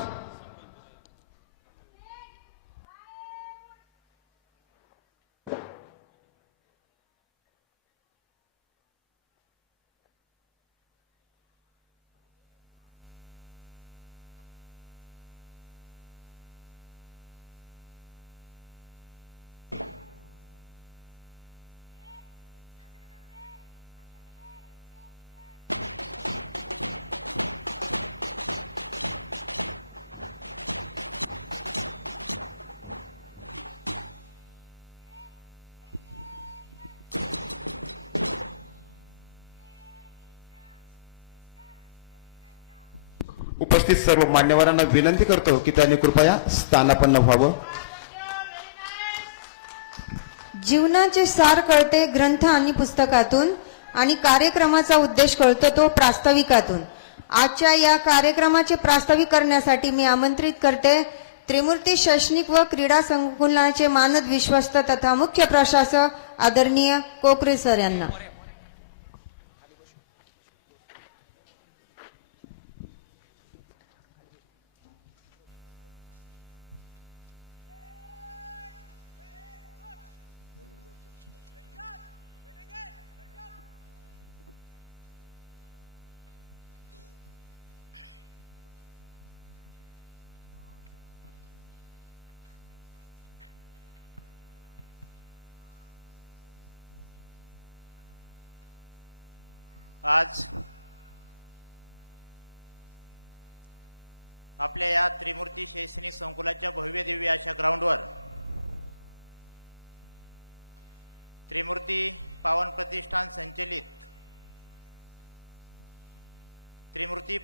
उपस्थित सर्व मान्यवरांना विनंती करतो की त्यांनी कृपया स्थानापन्न व्हावं। जीवनाचे सार कळते ग्रंथ आणि पुस्तकातून आणि कार्यक्रमाचा उद्देश कळतो तो प्रास्ताविकातून। आजच्या या कार्यक्रमाचे प्रास्ताविक करण्यासाठी मी आमंत्रित करते त्रिमूर्ती शैक्षणिक व क्रीडा संकुलाचे मानद विश्वस्त तथा मुख्य प्रशासक आदरणीय कोकरे सर यांना।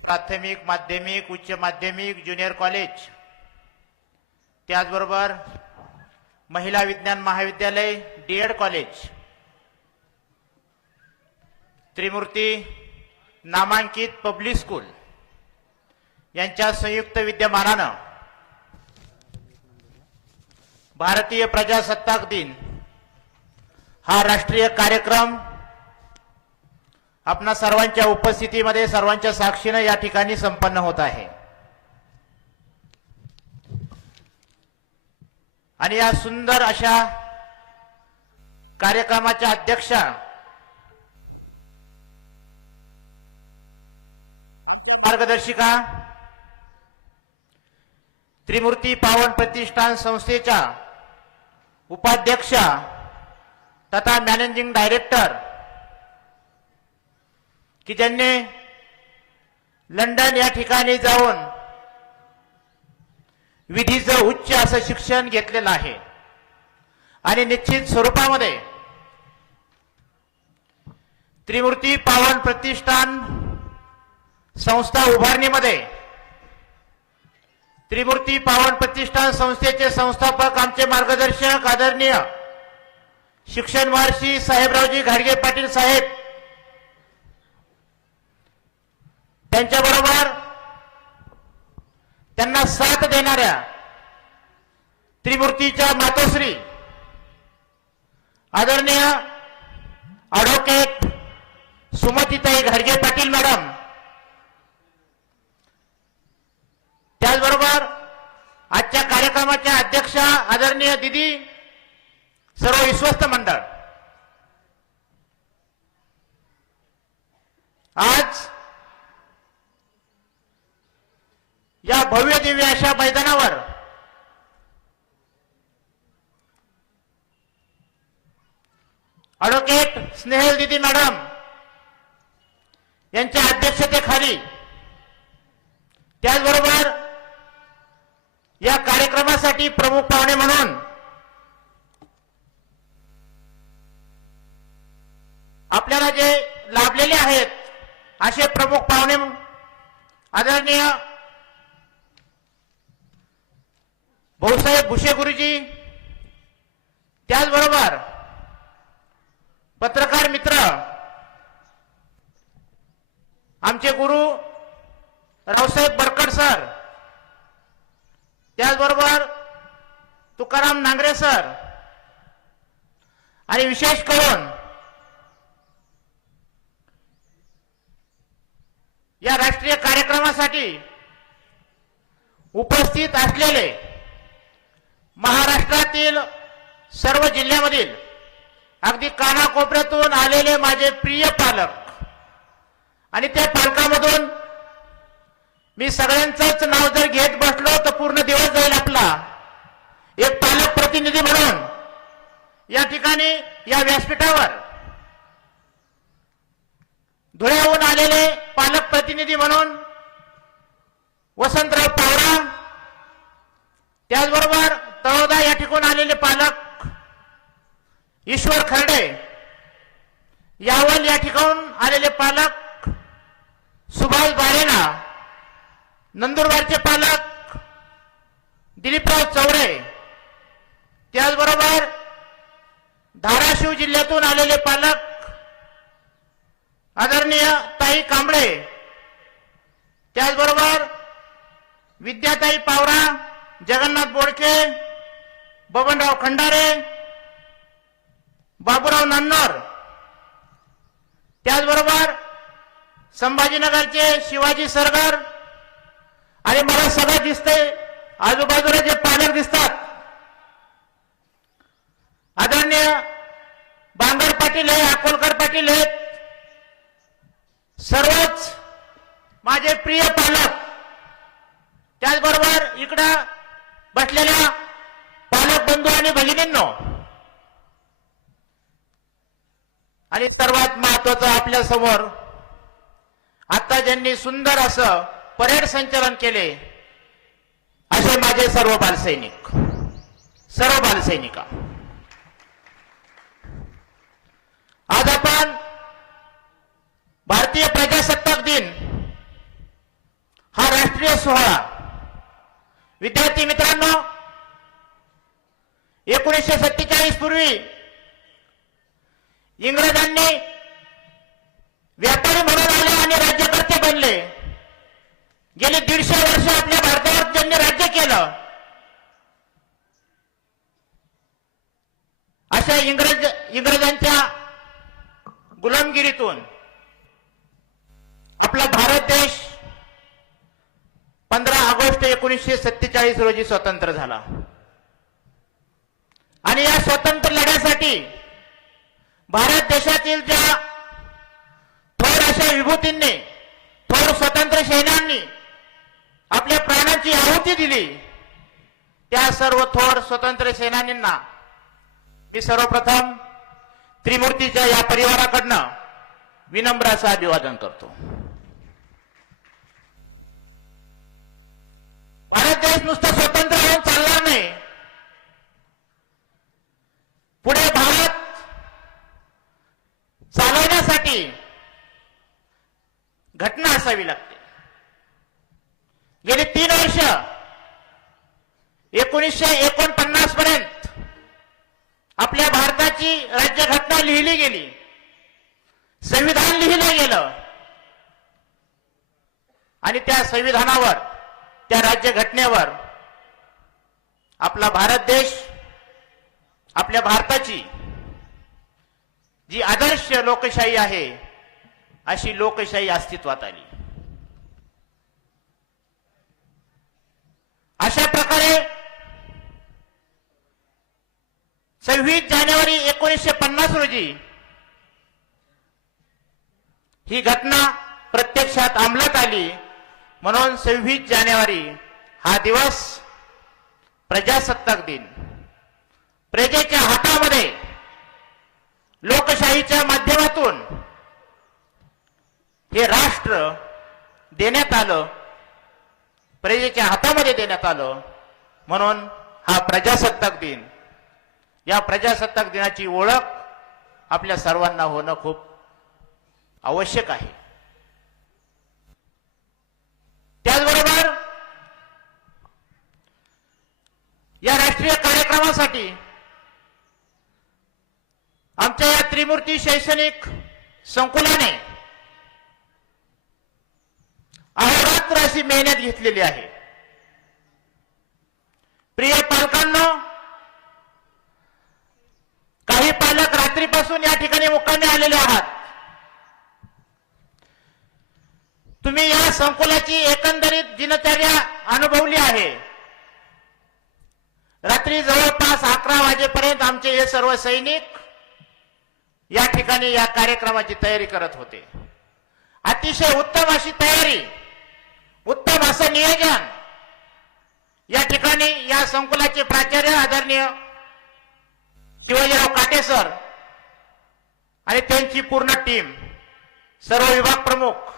प्राथमिक, माध्यमिक, उच्च माध्यमिक, ज्युनियर कॉलेज, त्याचबरोबर महिला विज्ञान महाविद्यालय, डीएड कॉलेज, त्रिमूर्ती नामांकित पब्लिक स्कूल यांच्या संयुक्त विद्यमानानं भारतीय प्रजासत्ताक दिन हा राष्ट्रीय कार्यक्रम आपणा सर्वांच्या उपस्थितीमध्ये, सर्वांच्या साक्षीनं या ठिकाणी संपन्न होत आहे. आणि या सुंदर अशा कार्यक्रमाच्या अध्यक्षा मार्गदर्शिका त्रिमूर्ती पावन प्रतिष्ठान संस्थेच्या उपाध्यक्षा तथा मॅनेजिंग डायरेक्टर की ज्यांनी लंडन या ठिकाणी जाऊन विधीचं उच्च असं शिक्षण घेतलेलं आहे आणि निश्चित स्वरूपामध्ये त्रिमूर्ती पावन प्रतिष्ठान संस्था उभारणीमध्ये त्रिमूर्ती पावन प्रतिष्ठान संस्थेचे संस्थापक आमचे मार्गदर्शक आदरणीय शिक्षण महर्षी साहेबरावजी घाडगे पाटील साहेब, त्यांच्याबरोबर त्यांना साथ देणाऱ्या त्रिमूर्तीच्या मातोश्री आदरणीय ॲडव्होकेट सुमतीताई घाडगे पाटील मॅडम, त्याचबरोबर आजच्या कार्यक्रमाच्या अध्यक्षा आदरणीय दिदी, सर्व विश्वस्त मंडळ. आज या भव्य दिव्य अशा मैदानावर ॲडव्होकेट स्नेहल दिदी मॅडम यांच्या अध्यक्षतेखाली, त्याचबरोबर या कार्यक्रमासाठी प्रमुख पाहुणे म्हणून आपल्याला जे लाभलेले आहेत असे प्रमुख पाहुणे आदरणीय भाऊसाहेब भुसे गुरुजी, त्याचबरोबर पत्रकार मित्र आमचे गुरु रावसाहेब बरकड सर, त्याचबरोबर तुकाराम नांगरे सर, आणि विशेष करून या राष्ट्रीय कार्यक्रमासाठी उपस्थित असलेले महाराष्ट्रातील सर्व जिल्ह्यामधील अगदी कानाकोपऱ्यातून आलेले माझे प्रिय पालक, आणि त्या पालकामधून मी सगळ्यांचंच नाव जर घेत बसलो तर पूर्ण दिवस जाईल आपला. एक पालक प्रतिनिधी म्हणून या ठिकाणी या व्यासपीठावर धुळ्याहून आलेले पालक प्रतिनिधी म्हणून वसंतराव पावरा, त्याचबरोबर तळोदा या ठिकाणी आलेले पालक ईश्वर खर्डे, यावल या ठिकाणून आलेले पालक सुभाष बारेना, नंदुरबारचे पालक दिलीपराव चौरे, त्याचबरोबर धाराशिव जिल्ह्यातून आलेले पालक आदरणीय ताई कांबळे, त्याचबरोबर विद्याताई पावरा, जगन्नाथ बोडके, बबनराव खंडारे, बाबूराव नान्नर, त्याचबरोबर संभाजीनगरचे शिवाजी सरगर, आणि मला सगळं दिसतंय आजूबाजूला जे पालक दिसतात आदरणीय बांगर पाटील आहे, अकोलकर पाटील आहेत, सर्वच माझे प्रिय पालक, त्याचबरोबर इकडं बसलेल्या पालक बंधू आणि भगिनींनो, आणि सर्वात महत्वाचं आपल्या समोर आता ज्यांनी सुंदर असं परेड संचलन केले असे माझे सर्व बालसैनिक, सर्व बालसैनिका. आज आपण भारतीय प्रजासत्ताक दिन सोहळा. विद्यार्थी मित्रांनो, 1947 पूर्वी इंग्रजांनी व्यापारी म्हणून आले आणि राज्यकर्ते बनले. गेली 150 वर्ष आपल्या भारतावर त्यांनी राज्य केलं. अशा इंग्रजांच्या गुलामगिरीतून आपला भारत देश 15 ऑगस्ट 1947 रोजी स्वतंत्र झाला. आणि या स्वातंत्र्य लढ्यासाठी भारत देशातील ज्या थोर अशा विभूतींनी, थोर स्वतंत्र सेनानी आपल्या प्राणांची आहुती दिली, त्या सर्व थोर स्वतंत्र सेनानींना मी सर्वप्रथम त्रिमूर्तीच्या या परिवाराकडनं विनम्र असं अभिवादन करतो. भारत देश नुसता स्वतंत्र होऊन चालणार नाही. पुढे भारत चालवण्यासाठी घटना असावी लागते. गेली 3 वर्ष 1949 पर्यंत आपल्या भारताची राज्यघटना लिहिली गेली, संविधान लिहिलं गेलं आणि त्या संविधानावर, त्या राज्यघटनेवर आपला भारत देश, आपल्या भारताची जी आदर्श लोकशाही आहे अशी लोकशाही अस्तित्वात आली. अशा प्रकारे 26 जानेवारी 1950 रोजी ही घटना प्रत्यक्षात अंमलात आली. म्हणून 26 जानेवारी हा दिवस प्रजासत्ताक दिन, प्रजेच्या हातामध्ये लोकशाहीच्या माध्यमातून हे राष्ट्र देण्यात आलं, प्रजेच्या हातामध्ये देण्यात आलं. म्हणून हा प्रजासत्ताक दिन, या प्रजासत्ताक दिनाची ओळख आपल्या सर्वांना होणं खूप आवश्यक आहे. त्याचबरोबर या राष्ट्रीय कार्यक्रमासाठी आमच्या या त्रिमूर्ती शैक्षणिक संकुलाने अहोरात्र अशी मेहनत घेतलेली आहे. प्रिय पालकांनो, काही पालक रात्रीपासून या ठिकाणी मुक्कामी आलेले आहात. तुम्ही या संकुलाची एकंदरीत दिनचर्या अनुभवली आहे. रात्री जवळपास 11 वाजेपर्यंत आमचे हे सर्व सैनिक या ठिकाणी या कार्यक्रमाची तयारी करत होते. अतिशय उत्तम अशी तयारी, उत्तम असं नियोजन या ठिकाणी या संकुलाचे प्राचार्य आदरणीय शिवाजीराव काटे सर आणि त्यांची पूर्ण टीम, सर्व विभाग प्रमुख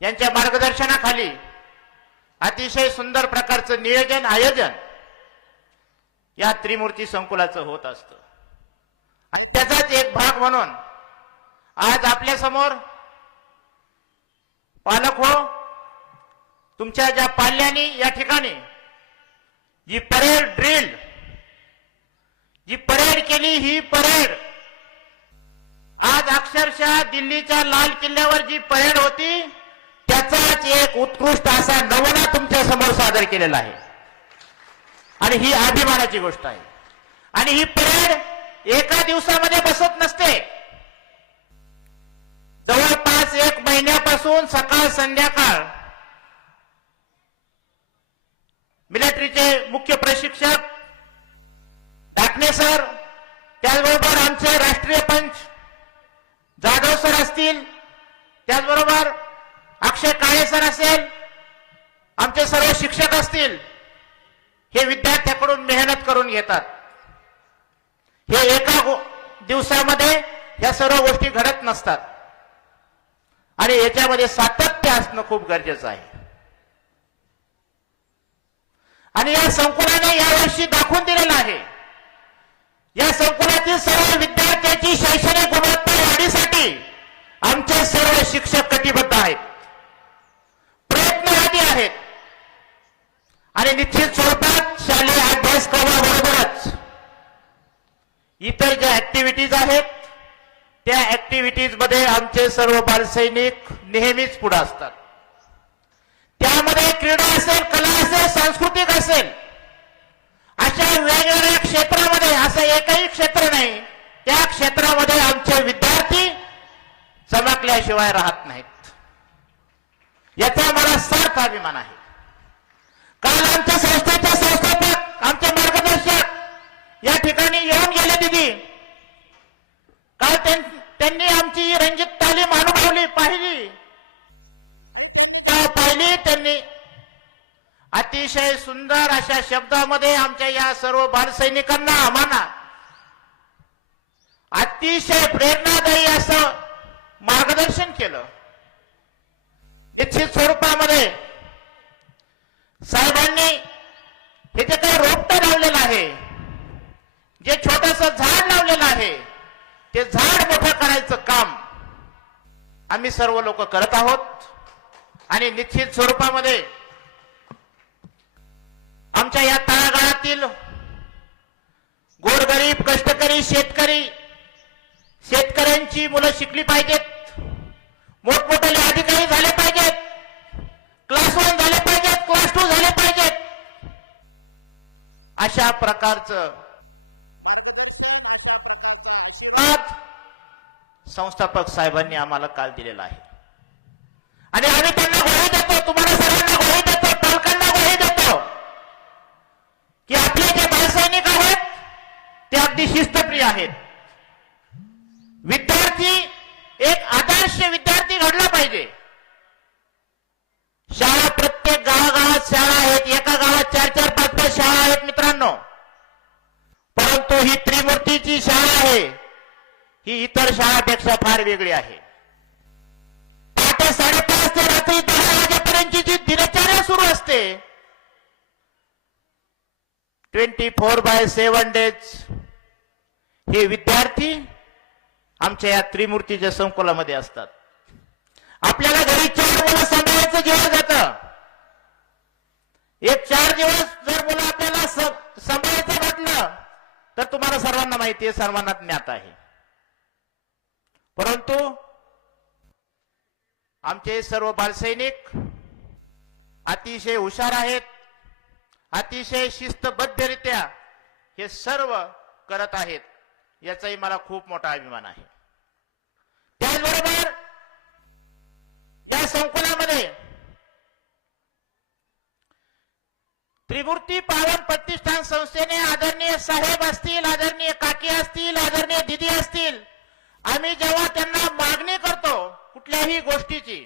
यांच्या मार्गदर्शनाखाली अतिशय सुंदर प्रकारचं नियोजन, आयोजन या त्रिमूर्ती संकुलाचं होत असतं. त्याचाच एक भाग म्हणून आज आपल्या समोर पालक हो, तुमच्या ज्या पाल्यांनी या ठिकाणी जी परेड ड्रिल, जी परेड केली, ही परेड आज अक्षरशः दिल्लीच्या लाल किल्ल्यावर जी परेड होती त्याचाच एक उत्कृष्ट असा नमुना तुमच्या समोर सादर केलेला आहे. आणि ही अभिमानाची गोष्ट आहे. आणि ही परेड एका दिवसामध्ये बसत नसते. जवळपास 1 महिन्यापासून सकाळ संध्याकाळ मिलिटरीचे मुख्य प्रशिक्षक टाकणे सर, त्याचबरोबर आमचे राष्ट्रीय पंच जाधव सर असतील, त्याचबरोबर अक्षय काळे सर असेल, आमचे सर्व शिक्षक असतील, हे विद्यार्थ्याकडून मेहनत करून घेतात. हे एका दिवसामध्ये या सर्व गोष्टी घडत नसतात आणि याच्यामध्ये सातत्य असणं खूप गरजेचं आहे. आणि या संकुलाने यावर्षी दाखवून दिलेलं आहे. या संकुलातील सर्व विद्यार्थ्यांची शैक्षणिक गुणवत्ता वाढीसाठी आमचे सर्व शिक्षक कटिबद्ध आहेत, प्रयत्नवादी आहेत. ऍक्टिव्हिटीज मध्ये आमचे सर्व बालसैनिक नेहमीच पुढे असतात. त्यामध्ये क्रीडा असेल, कला असेल, सांस्कृतिक असेल, अशा वेगवेगळ्या क्षेत्रामध्ये असं एकही क्षेत्र नाही त्या क्षेत्रामध्ये आमचे विद्यार्थी चमकल्याशिवाय राहत नाहीत. याचा मला सार्थ अभिमान आहे. काल आमच्या संस्थेचे संस्थापक, आमचे मार्गदर्शक या ठिकाणी येऊन गेले दिदी. काल त्यांनी आमची रंजित तालीम अनुभवली, पाहिली त्यांनी अतिशय सुंदर अशा शब्दामध्ये आमच्या या सर्व बालसैनिकांना, आम्हाला अतिशय प्रेरणादायी असं मार्गदर्शन केलं. निश्चित स्वरूपामध्ये साहेबांनी हे जे काही रोपटं लावलेलं आहे, जे छोटस झाड लावलेलं आहे, ते झाड मोठं करायचं काम आम्ही सर्व लोक करत आहोत. आणि निश्चित स्वरूपामध्ये आमच्या या तळागाळातील गोरगरीब कष्टकरी शेतकऱ्यांची मुलं शिकली पाहिजेत, मोठमोठे अधिकारी झाले पाहिजेत, क्लास 1 झाले पाहिजेत, क्लास 2 झाले पाहिजेत. अशा प्रकारचं संस्थापक साहेबांनी आम्हाला काल दिलेला आहे. आणि आम्ही त्यांना ग्वाही देतो, तुम्हाला सर्वांना ग्वाही देतो, पालकांना ग्वाही देतो की आपले जे बालसैनिक आहेत ते अगदी शिस्तप्रिय आहेत. विद्यार्थी एक आदर्श विद्यार्थी घडला पाहिजे. शाळा प्रत्येक गावागावात शाळा आहेत, एका गावात 4-4, 5-5 शाळा आहेत मित्रांनो. परंतु ही त्रिमूर्तीची शाळा आहे, ही इतर शाळांपेक्षा फार वेगळी आहे. पहाटे 5:30 ते रात्री 10 वाजेपर्यंतची जी दिनचर्या सुरू असते, 24/7 डेज हे विद्यार्थी आमच्या या त्रिमूर्तीच्या संकुलामध्ये असतात. आपल्याला घरी 4 मुलं सांभाळायचं जेव्हा जातं, एक 4 दिवस जर मुलं आपल्याला सांभाळायचं म्हटलं तर तुम्हाला सर्वांना माहिती आहे, सर्वांना ज्ञात आहे. परंतु आमचे सर्व बालसैनिक अतिशय हुशार आहेत, अतिशय शिस्तबद्धरित्या हे सर्व करत आहेत, याचाही मला खूप मोठा अभिमान आहे. त्याचबरोबर त्या संकुलामध्ये त्रिमूर्ती पावन प्रतिष्ठान संस्थेने आदरणीय साहेब असतील, आदरणीय काकी असतील, आदरणीय दिदी असतील, आम्ही जेव्हा त्यांना मागणी करतो कुठल्याही गोष्टीची,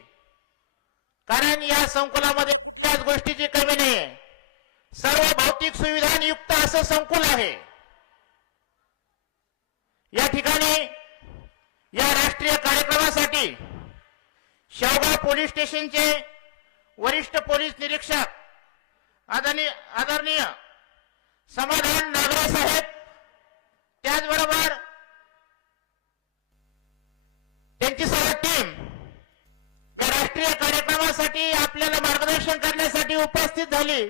कारण या संकुलामध्ये त्याच गोष्टीची कमी नाही, सर्व भौतिक सुविधांयुक्त असं संकुल आहे. या ठिकाणी या राष्ट्रीय कार्यक्रमासाठी शेवगाव पोलीस स्टेशनचे वरिष्ठ पोलीस निरीक्षक आदरणीय समाधान नागरे साहेब, त्याचबरोबर त्यांची सर्व टीम या राष्ट्रीय कार्यक्रमासाठी आपल्याला मार्गदर्शन करण्यासाठी उपस्थित झाली.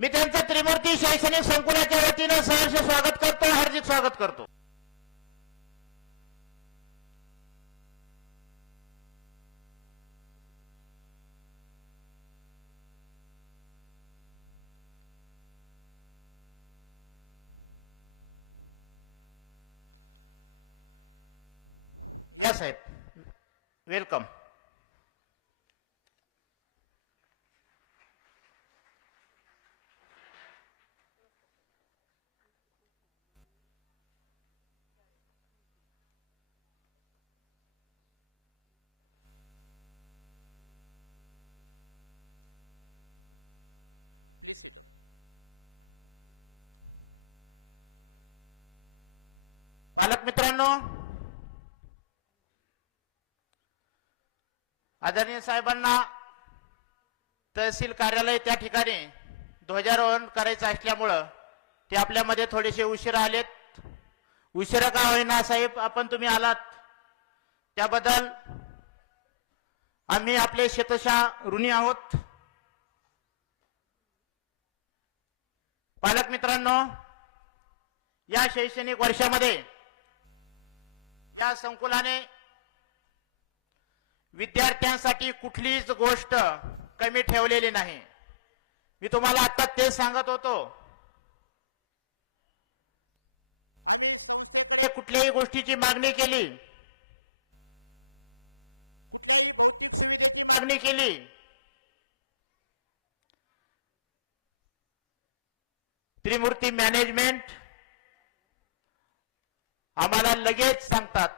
मी त्यांचं त्रिमूर्ती शैक्षणिक संकुलाच्या वतीनं सहर्ष स्वागत करतो, हार्दिक स्वागत करतो. साहेब वेलकम. पालक मित्रांनो, आदरणीय साहेबांना तहसील कार्यालय त्या ठिकाणी ध्वजारोहण करायचं असल्यामुळं ते आपल्यामध्ये थोडेसे उशिरा आलेत. उशिरा का होईना साहेब, आपण तुम्ही आलात त्याबद्दल आम्ही आपले शतशः ऋणी आहोत. पालक मित्रांनो, या शैक्षणिक वर्षामध्ये या संकुलाने विद्यार्थ्यांसाठी कुठलीच गोष्ट कमी ठेवलेली नाही. मी तुम्हाला आता तेच सांगत होतो. कुठल्याही गोष्टीची मागणी केली त्रिमूर्ती मॅनेजमेंट आम्हाला लगेच सांगतात,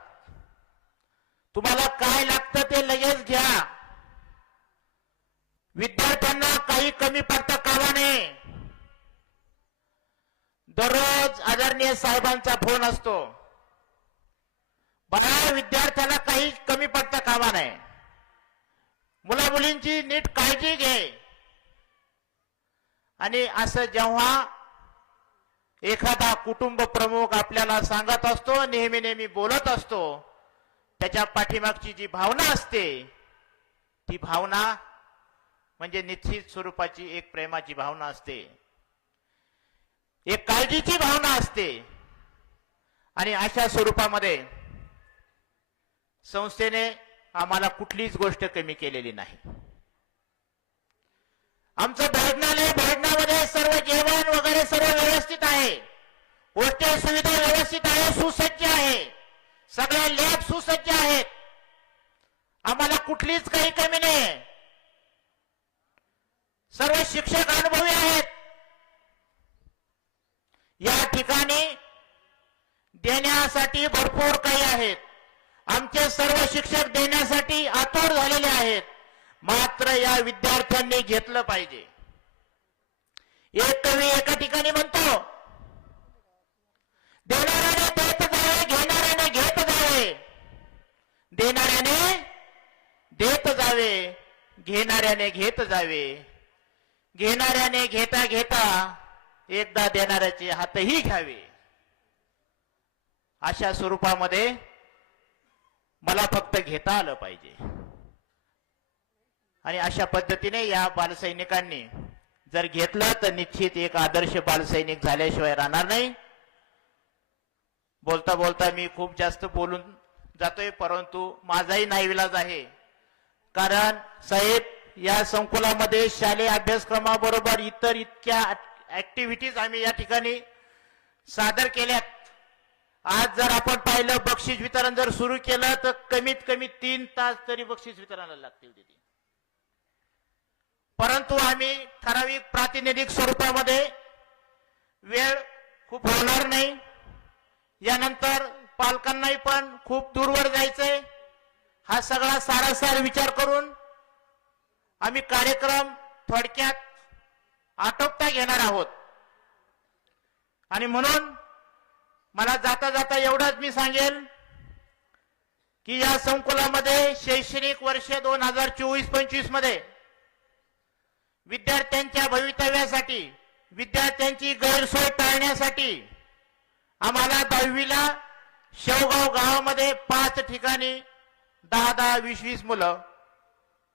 तुम्हाला काय लागतं ते लगेच घ्या. विद्यार्थ्यांना काही कमी पडता कामा नये. दररोज आदरणीय साहेबांचा फोन असतो, बाळा विद्यार्थ्याला काही कमी पडता कामा नये, मुला मुलींची नीट काळजी घे. आणि असं जेव्हा एखादा कुटुंब प्रमुख आपल्याला सांगत असतो, नेहमी नेहमी बोलत असतो, त्याच्या पाठीमागची जी भावना असते ती भावना म्हणजे निश्चित स्वरूपाची एक प्रेमाची भावना असते, एक काळजीची भावना असते. आणि अशा स्वरूपामध्ये संस्थेने आम्हाला कुठलीच गोष्ट कमी केलेली नाही. आमचं भोजनामध्ये सर्व जेवण वगैरे सर्व व्यवस्थित आहे. हॉस्टेल सुविधा व्यवस्थित आहे, सुसज्ज आहे. सगळ्या लॅब सुसज्ज आहेत. आम्हाला कुठलीच काही कमी नाही. सर्व शिक्षक अनुभवी आहेत. या ठिकाणी देण्यासाठी भरपूर काही आहेत. आमचे सर्व शिक्षक देण्यासाठी आतुर झालेले आहेत. मात्र या विद्यार्थ्यांनी घेतलं पाहिजे. एक कवी एका ठिकाणी म्हणतो, देणाऱ्याने देत जावे, घेणाऱ्याने घेत जावे. देणाऱ्याने देत जावे, घेणाऱ्याने घेत जावे. घेणाऱ्याने घेता घेता एकदा देणाऱ्याचे हातही घ्यावे. अशा स्वरूपामध्ये मला फक्त घेता आलं पाहिजे. आणि अशा पद्धतीने या बालसैनिकांनी जर घेतलं तर निश्चित एक आदर्श बालसैनिक झाल्याशिवाय राहणार नाही. बोलता बोलता मी खूप जास्त बोलून जातोय, परंतु माझाही नाईविलाज आहे. कारण साहेब या संकुलामध्ये शालेय अभ्यासक्रमाबरोबर इतर इतक्या ऍक्टिव्हिटीज आम्ही या ठिकाणी सादर केल्यात. आज जर आपण पाहिलं बक्षीस वितरण जर सुरू केलं तर कमीत कमी 3 तास तरी बक्षीस वितरणाला लागतील तिथे. परंतु आम्ही ठराविक प्रातिनिधिक स्वरूपामध्ये वेळ खूप होणार नाही. यानंतर पालकांनाही पण खूप दूरवर जायचंय. हा सगळा सारासार विचार करून आम्ही कार्यक्रम थोडक्यात आटोपता घेणार आहोत. आणि म्हणून मला जाता जाता एवढंच मी सांगेल की या संकुलामध्ये शैक्षणिक वर्ष 2024-25 मध्ये विद्यार्थ्यांच्या भवितव्यासाठी, विद्यार्थ्यांची गैरसोय टाळण्यासाठी आम्हाला 10वीला शेवगाव गावामध्ये 5 ठिकाणी 10-10, 20-20 मुलं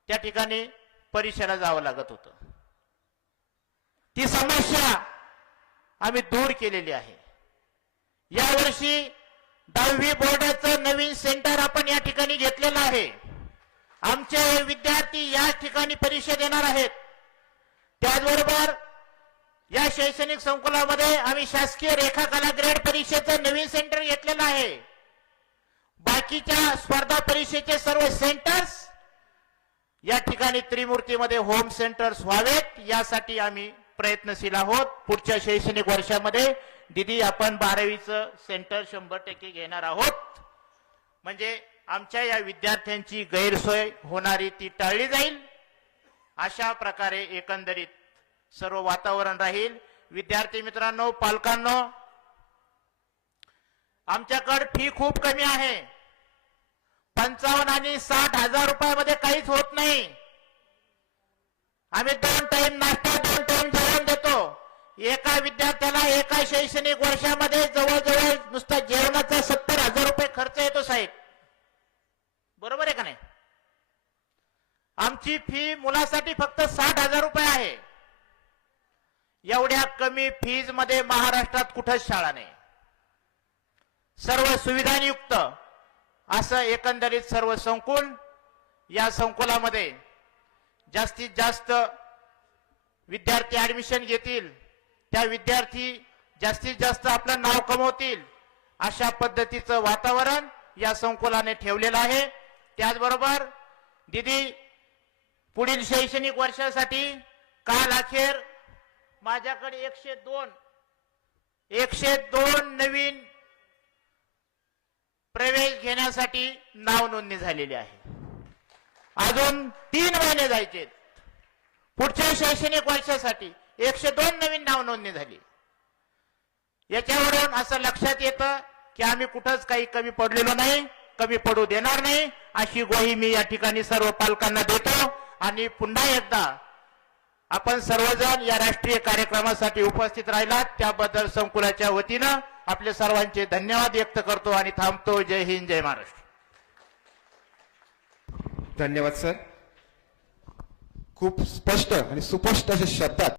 त्या ठिकाणी परीक्षेला जावं लागत होतं. ती समस्या आम्ही दूर केलेली आहे. यावर्षी 10वी बोर्डाचं नवीन सेंटर आपण या ठिकाणी घेतलेलं आहे. आमचे विद्यार्थी या ठिकाणी परीक्षा देणार आहेत. त्याचबरोबर या शैक्षणिक संकुलामध्ये आम्ही शासकीय रेखा कला ग्रेड परीक्षेचं नवीन सेंटर घेतलेलं आहे. बाकीच्या स्पर्धा परीक्षेचे सर्व सेंटर्स या ठिकाणी त्रिमूर्तीमध्ये होम सेंटर्स व्हावेत यासाठी आम्ही प्रयत्नशील आहोत. पुढच्या शैक्षणिक वर्षामध्ये दिदी आपण 12वीचं सेंटर 100% घेणार आहोत. म्हणजे आमच्या या विद्यार्थ्यांची गैरसोय होणारी ती टाळली जाईल. अशा प्रकारे एकंदरीत सर्व वातावरण राहील. विद्यार्थी मित्रांनो, पालकांनो, आमच्याकडे फी खूप कमी आहे. 55 आणि 60 हजार रुपयामध्ये काहीच होत नाही. आम्ही 2 टाइम नाश्ता, 2 टाइम जेवण देतो. एका विद्यार्थ्याला एका शैक्षणिक वर्षामध्ये जवळजवळ नुसता जेवणाचा 70 हजार रुपये खर्च येतो साहेब. बरोबर आहे का नाही? आमची फी मुलासाठी फक्त 60 हजार रुपये आहे. एवढ्या कमी फीज मध्ये महाराष्ट्रात कुठंच शाळा नाही. सर्व सुविधांयुक्त असं एकंदरीत सर्व संकुल या संकुलामध्ये जास्तीत जास्त विद्यार्थी ऍडमिशन घेतील, त्या विद्यार्थी जास्तीत जास्त आपलं नाव कमवतील, अशा पद्धतीचं वातावरण या संकुलाने ठेवलेलं आहे. त्याचबरोबर दीदी पुढील शैक्षणिक वर्षासाठी काल अखेर माझ्याकडे 102 नवीन प्रवेश घेण्यासाठी नाव नोंदणी झालेली आहे. अजून 3 महिने जायचे. पुढच्या शैक्षणिक वर्षासाठी 102 नवीन नाव नोंदणी झाली. याच्यावरून असं लक्षात येतं की आम्ही कुठंच काही कमी पडलेलो नाही, कमी पडू देणार नाही, अशी ग्वाही मी या ठिकाणी सर्व पालकांना देतो. आणि पुन्हा एकदा आपण सर्वजण या राष्ट्रीय कार्यक्रमासाठी उपस्थित राहिलात त्याबद्दल संकुलाच्या वतीनं आपले सर्वांचे धन्यवाद व्यक्त करतो आणि थांबतो. जय हिंद, जय महाराष्ट्र. धन्यवाद सर. खूप स्पष्ट आणि सुस्पष्ट अशा शब्दात